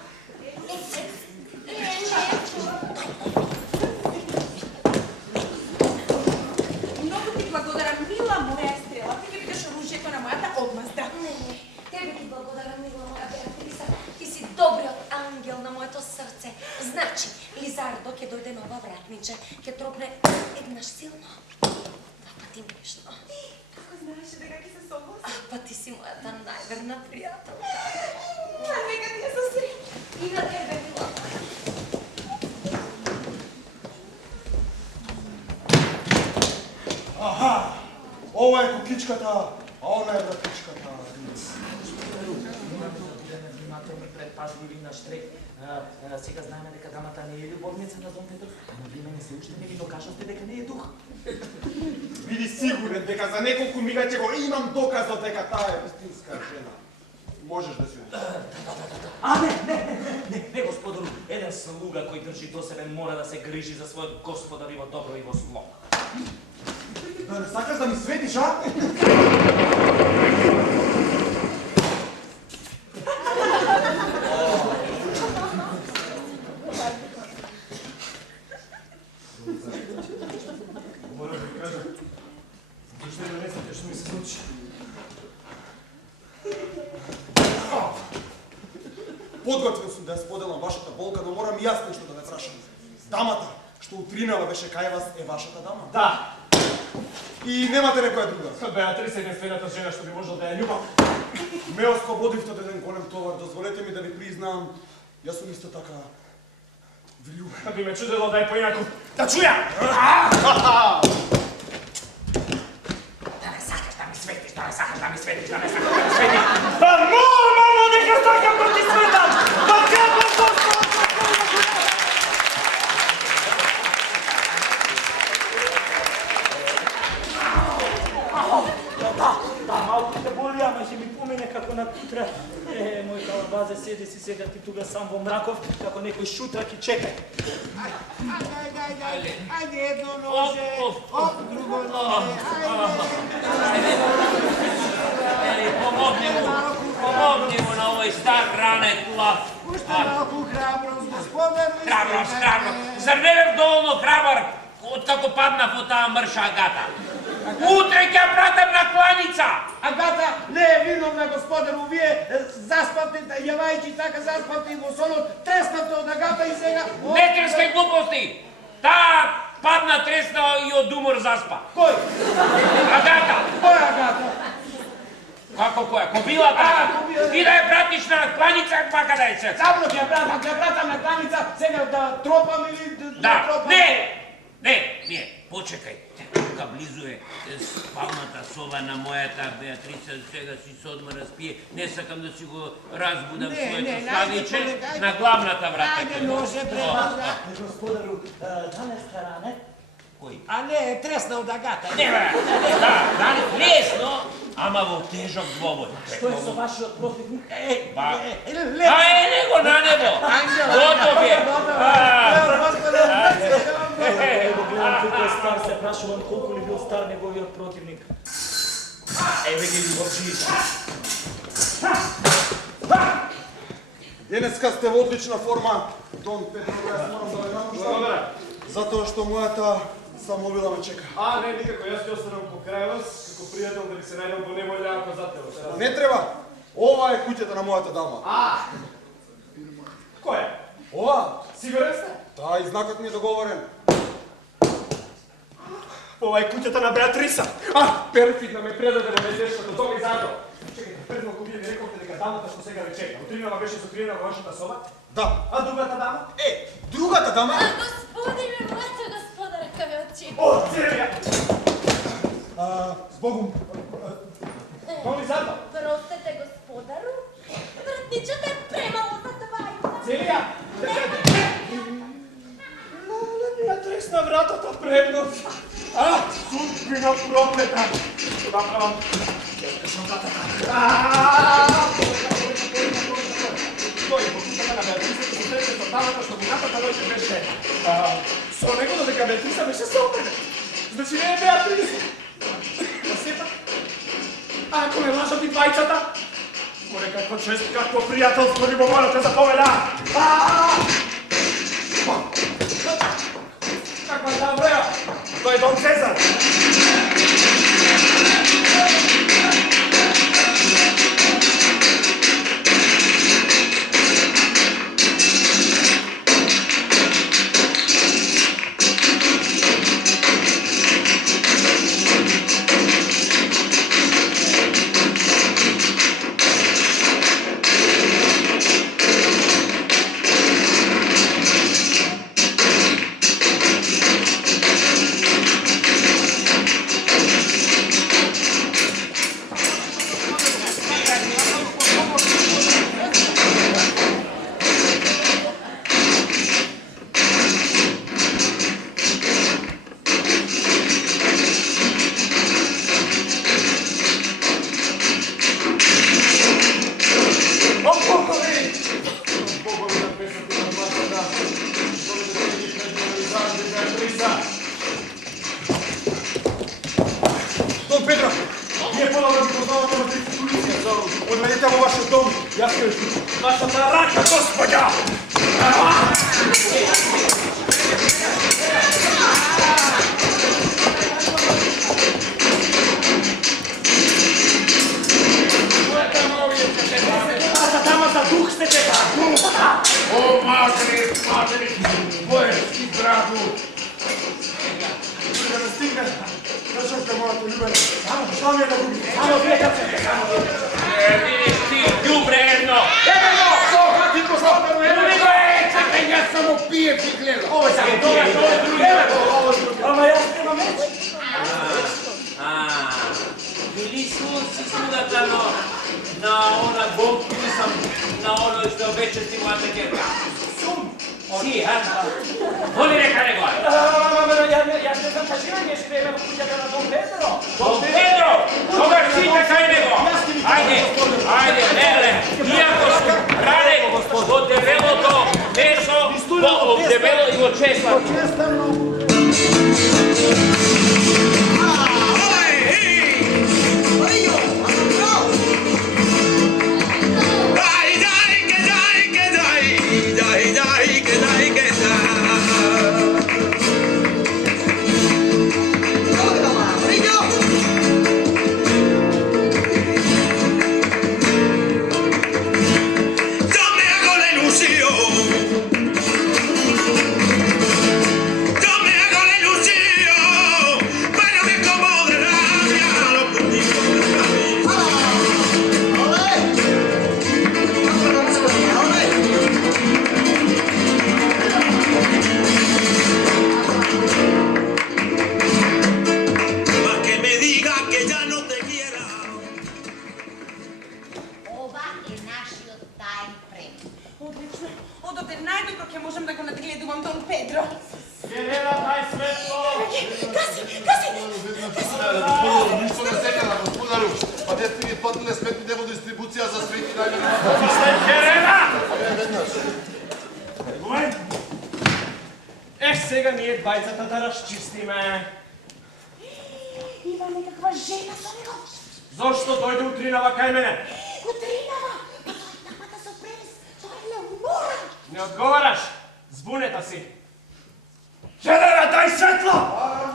Многу ти благодарам, мила моја Естрела. Ти ќе бидеш оружјето на мојата одмазда. Не, тебе ти благодарам, мила моја Беатриса. Ти си добриот ангел на моето срце. Значи, Лизардо ќе дојде нова вратниче, ќе тропне еднаш силно, два пати нежно. Како знаеше дека ќе се согласи? Па ти си мојата најверна пријателка. Нека ти ја се среќа. И на тебе, мила моја. Аха, ова е кукичката, а она е вратичката. мазливи на штрек. Сега знаеме дека дамата не е љубовница на Дон Петро, ама ви мене се уште не ви докажавте дека не е дух. Биди сигурен дека за неколку мига ќе го имам доказот дека таа е вистинска жена. Можеш да си одиш. Не, господару, еден слуга кој држи до себе мора да се грижи за својот господар и во добро и во зло. Да не сакаш да ми светиш, а? Морам да ви кажам, зашто да не знаете што ми се случи. Подготвен сум да ја споделам вашата болка, но морам јас нешто да ве прашам. Дамата што утринава беше кај вас е вашата дама? Да. И немате некоја друга? Беатриса е единствената жена што би можел да ја љубам. Ме ослободивте од еден голем товар, дозволете ми да ви признам, јас сум исто така влюбен. Би ме чудело да е поинаку. Да чуја! Да не сакаш да ми светиш, да не сакаш да ми светиш, да не сакаш да ми светиш. Па нормално дека сакам да ти светам! Па како тоа? Да, малку те боли, ама ќе ми помине како на кутра. Мој калабазе, седи си сега ти тука сам во мраков, како некој шутрак и чекај. Ајде едно ноже, друго ноже, Помогни му на овој стар ранет лав. Уште малку храброст, господар. Храброст. Зар не бев доволно храбар, откако паднав во таа мрша Агата? Утре ќе ја пратам на кланица! Агата не е виновна, господару, вие заспавте, јавајќи така заспавте и во сонот, треснавте од Агата и сега... Не трескај глупости! Таа падна, тресна и од умор заспа. Кој? Агата! Кој Агата? Како која? Кобилата? Ти да ја пратиш на кланица, пака да ја сеца. Забно ќе ја пратам на кланица, сега да тропам или да тропам? Не, почекај. Тука близу е спалната соба на мојата Беатриса, сега си се одмора спие. Не сакам да си го разбудам своето славиче на главната врата. Ајде, ноже, пребрза. Господару, данес ране? Кој? А не, тресна од Агата. Не, бе, да, лесно, ама во тежок двобој. Што е со вашиот противник? Него на небо! Готов е! Ево гледам тука е стар, се прашувам колку ли бил стар неговиот противник. Еве ги љубовджиите. Денеска сте во одлична форма, Дон Петро, јас морам да ве намуштам. Затоа што мојата самовила ме чека. Не, никако, јас ќе останам покрај вас, како пријател да ви се најдам во неволја ако зате. Не треба. Ова е куќата на мојата дама. Кој е? Ова? Сигурен сте? Да, и знакот ми е договорен. Ова е куќата на Беатриса. Перфидно ме предаде во медешкото дома и зато. Чекайте, пред малку вие ми рековте дека дамата што сега ве чека. Утринава беше закриена во вашата соба? Да. А другата дама? Другата дама? Господине, моето господаре, ка ве очи. О, Целија! Збогум. Моли зато. Простете, господару, вратничата е премало за това. Целија! Ја тресна вратата предно. Судбина проклета. Што да правам? Ја кашам вратата. Тој во куќата на Беатриса се срете со дамата што минатата ноќе беше со него, додека Беатриса беше со мене. Значи не е Беатриса. Па сепак, ако ме лажат и двајцата, море какво чест, какво пријателство ни го морате заповеда. Каква е таа бреја? Тој е Дон Цезар. Ваша господя! Тама за дух сте те О, матери, воински граду. Да не стигне, държавка моята любена. Само ми е да губи. Само гледам се, само Видиш ти, дюбре едно! Ти го слабено е! Чакай, аз само пиев и гледам. Ovo je sad, to je drugi. Ама јас немам меч. Били си студата на она бомб, или съм на оно што вече си млада керка? Сум. Си, Воли нека не горе. Јас не знам кажи ние живееме во куќата на Дон Педро. Дон Педро, кога сите кај него? Ајде, леле, иако су раде во дебелото месо, во дебело и во чесно. Одлично. Одовде најдобро ќе можам да го надгледувам Дон Педро. Елена, дай светло! Гаси! Господару, нищо не се гледа, господару. Па де сте ги платиле сметни него дистрибуција за свети најдобро. Елена! Веднаш. Сега ние двајцата да разчистиме. Има некаква жена со него. Зошто дојде утринава кај мене? Утринава? Па тоа е тамата со превес. Тоа е Леонора. Не одговараш, збунета си. Елена, дај светло!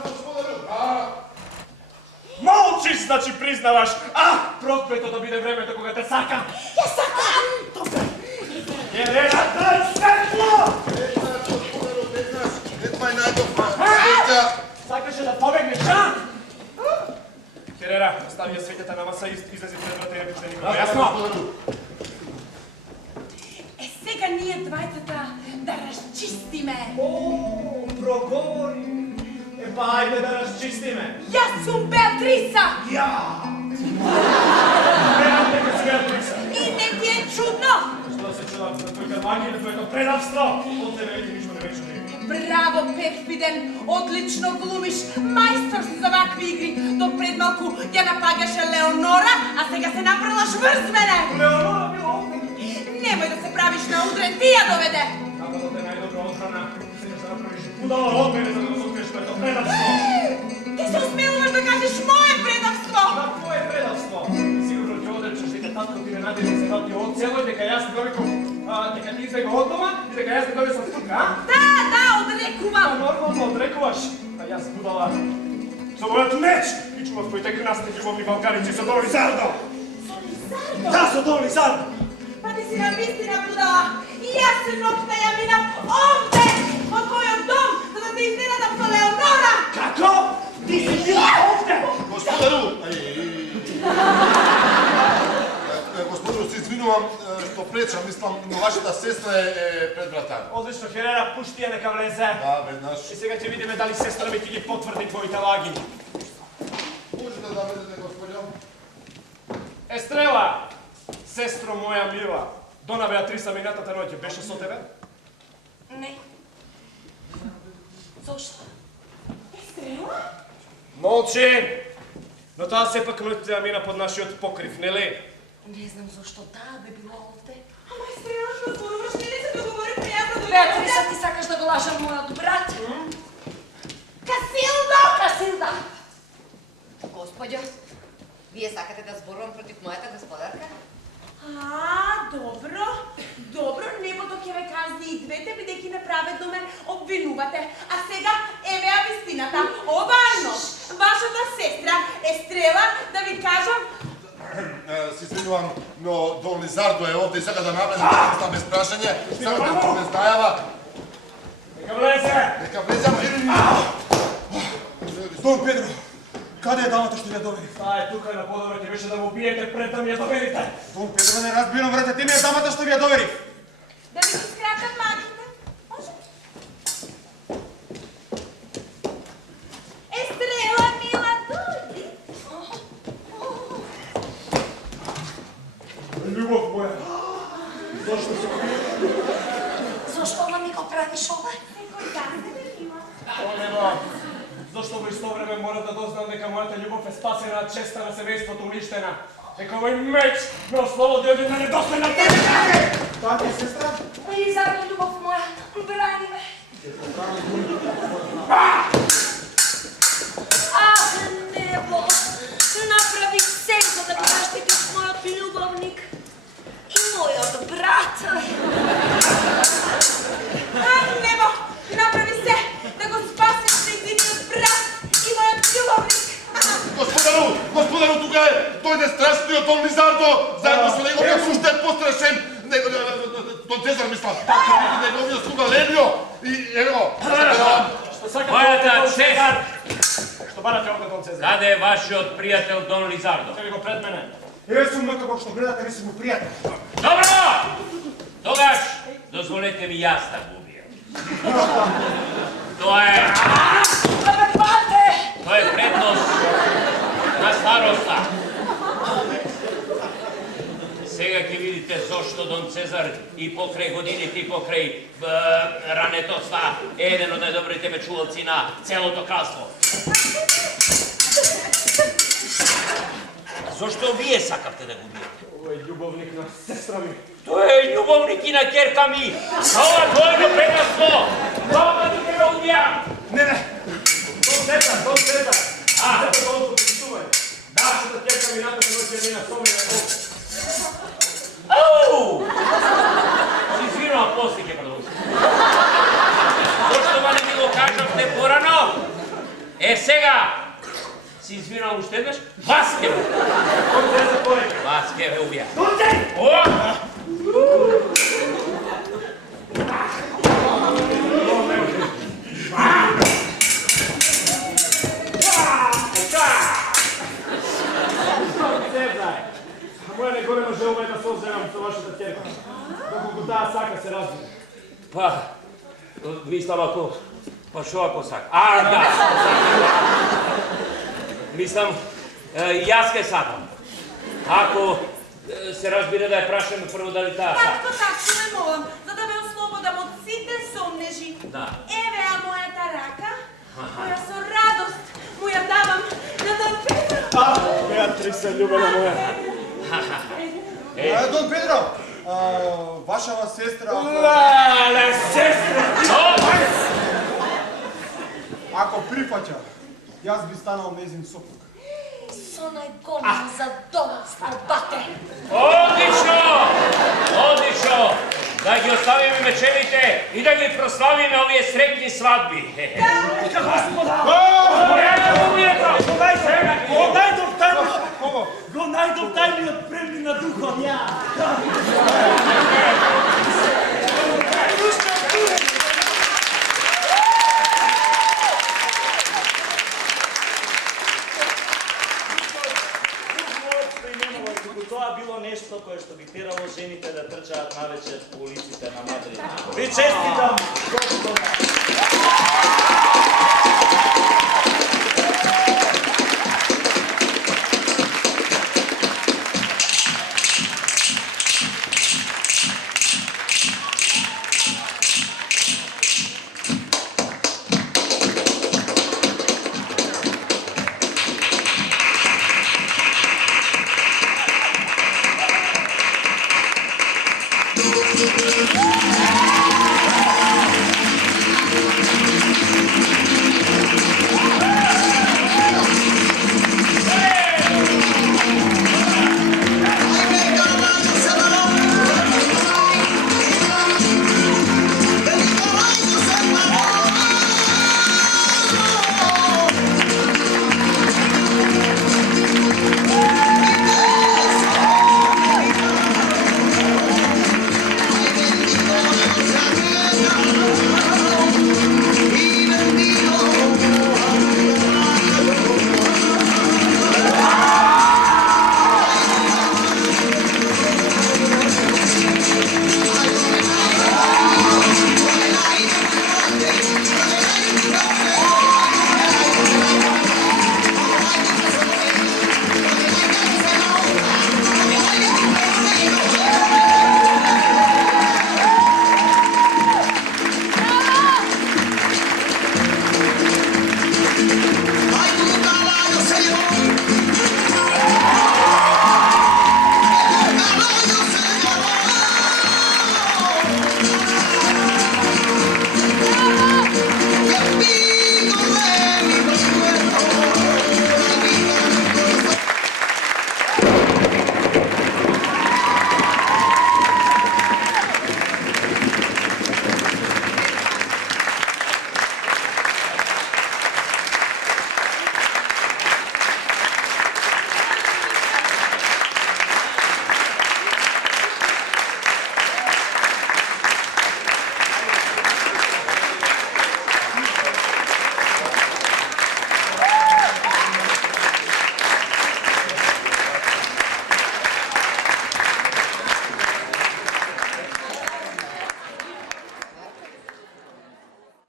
Господару, Молчиш, значи признаваш. Проклето да биде времето кога те сакам. Ја сакам! Добро. Елена, дај светло! Нетма е најдов. Сакаше да побегнеш, а? Херера, остави ја светата на маса и излези пред врата и ја пичне никога. Јасно? Сега ние двајцата да разчистиме. Проговори. Па ајде да разчистиме. Јас сум Беатриса. Ја! Верам дека си Беатриса. И не ти е чудно? Што се чудам за твоите маги, на твоето предавство? Од тебе веќе ништо не ме чуди. Браво, перфиден, одлично глумиш, мајстор си за вакви игри. До пред малку ја напагаше Леонора, а сега се направила шврз мене. Леонора била овде. Немој да се правиш на удрен, ти ја доведе. Како да те најдобра одбрана, сега се направиш будала од мене за да го откриеш твоето предавство. Ти се осмелуваш да кажеш мое предавство. На твое предавство. Сигурно ќе одречеш дека татко ти не надели се дати од село и дека јас довикам дека ти избега од дома и дека јас не донесам футка, а? Да, одрекувам. Нормално одрекуваш. А јас будала со мојот меч и чував твоите гнасни љубовни балканици со Дон Лизардо. Со Лизардо? Да, со Дон Лизардо. Па ти си навистина будала. И јас се ноќта ја минав овде, во твојот дом, за да те изненадам со Леонора. Како? Ти си била овде? Господару! Господару, се извинувам што пречам, мислам, но вашата сестра е пред врата. Одлично, Херера, пушти ја нека влезе. Да, веднаш. И сега ќе видиме дали сестра ми ќе ги потврди твоите лаги. Можете да ведете, господјо? Естрела, сестро моја мила, Дона Беатриса минатата ноќе беше со тебе? Не. Зошто? Естрела? Молчи! Но таа сепак ноќта ја мина под нашиот покрив, нели? Не знам зошто таа бе била овде. Ама Естрела, што зборуваш, не се договори пријатно да Беатриса, ти сакаш да го лажам мојот брат? Касилдо! Касилда! Господјо, вие сакате да зборувам против мојата господарка? Добро. Добро, небото ќе ве казни и двете, бидејќи неправедно ме обвинувате. А сега, еве ја вистината. Оваа ноќ, вашата сестра Естрела, да ви кажам... Се извинувам, но Дон Лизардо е овде и сега да навлезе без прашање. Само да го знаева. Нека влезе! Нека влезе, Дон Педро, каде е дамата што ви ја довери? Таа е тука на подобро, ќе беше да му биете пред да ми ја доверите. Дон Педро, не разбирам, брате, ти ми е дамата што ви ја довери. Да ви ги скратам мачите? Може? Естрела, мила, дојди. Љубов моја, зошто се Зошто она ми го правиш ова? Некој даде ли има? Нема. Зошто во исто време мора да дознам дека мојата љубов е спасена, а честа на семејството уништена. Дека овој меч ме ослободи од една недостойна тема. Така е, сестра? Лизардо, љубов моја, брани ме. Ах, небо, направи се за да го заштитиш мојот љубовник и мојот брат. Ах, небо, направи се да го спасиш нејзиниот брат и мојот љубовник. Господару, тука е! Дојде страшниот Дон Лизардо, заедно со неговиот уште пострашен, Дон Цезар мислам, неговиот слуга Лелио и ево. Што сакате Мојата Дон чест! Цезар? Што барате овде Дон Цезар? Каде е вашиот пријател Дон Лизардо? Еве го пред мене. Јас сум како што гледате, не сум му пријател. Добро! Тогаш, дозволете ми јас да го убијам. Тоа е предност на староста. Сега ќе видите зошто Дон Цезар и покрај годините и покрај ранетоста е еден од најдобрите мечувалци на целото кралство. Зошто вие сакавте да го убиете? Овој е љубовник на сестра ми. Тој е љубовник и на ќерка ми. Ова двојно прекрасно. Тоа ти ќе ме убијам. Не. Дон Цезар. Зато долго присувај. Нашата ќерка ми натаму ќе мина со мене овде. Ау! Си извинувам, после ќе продолжам. Зошто ма не ми го кажавте порано? Е, сега си извинувам уште еднаш, вас ќе ме убија. Вас ќе ме убија. О! Моја неголема желба е да се оземам со вашата ќерка. Доколку таа сака се разбира. Па, мислам ако... Па шо ако сака? Да! Мислам, јас ке сакам. Ако се разбира да ја прашаме прво дали таа сака. Татко, ме молам, за да ме ослободам од сите сомнежи. Да. Еве ја мојата рака, која со радост му ја давам на Дон Педро. Беатриса, љубена моја. Дон Педро, вашава сестра... Леле, сестра! Ако прифаќа, јас би станал нејзин сопруг. Со најголемо задоволство, бате. Одлично! Одлично! Да ги оставиме мечевите и да ги прославиме овие среќни свадби. Го најдов тајниот премни на духот. Тоа било нешто кое што би терало жените да трчаат навечер по улиците на Мадрид. Ви честитам!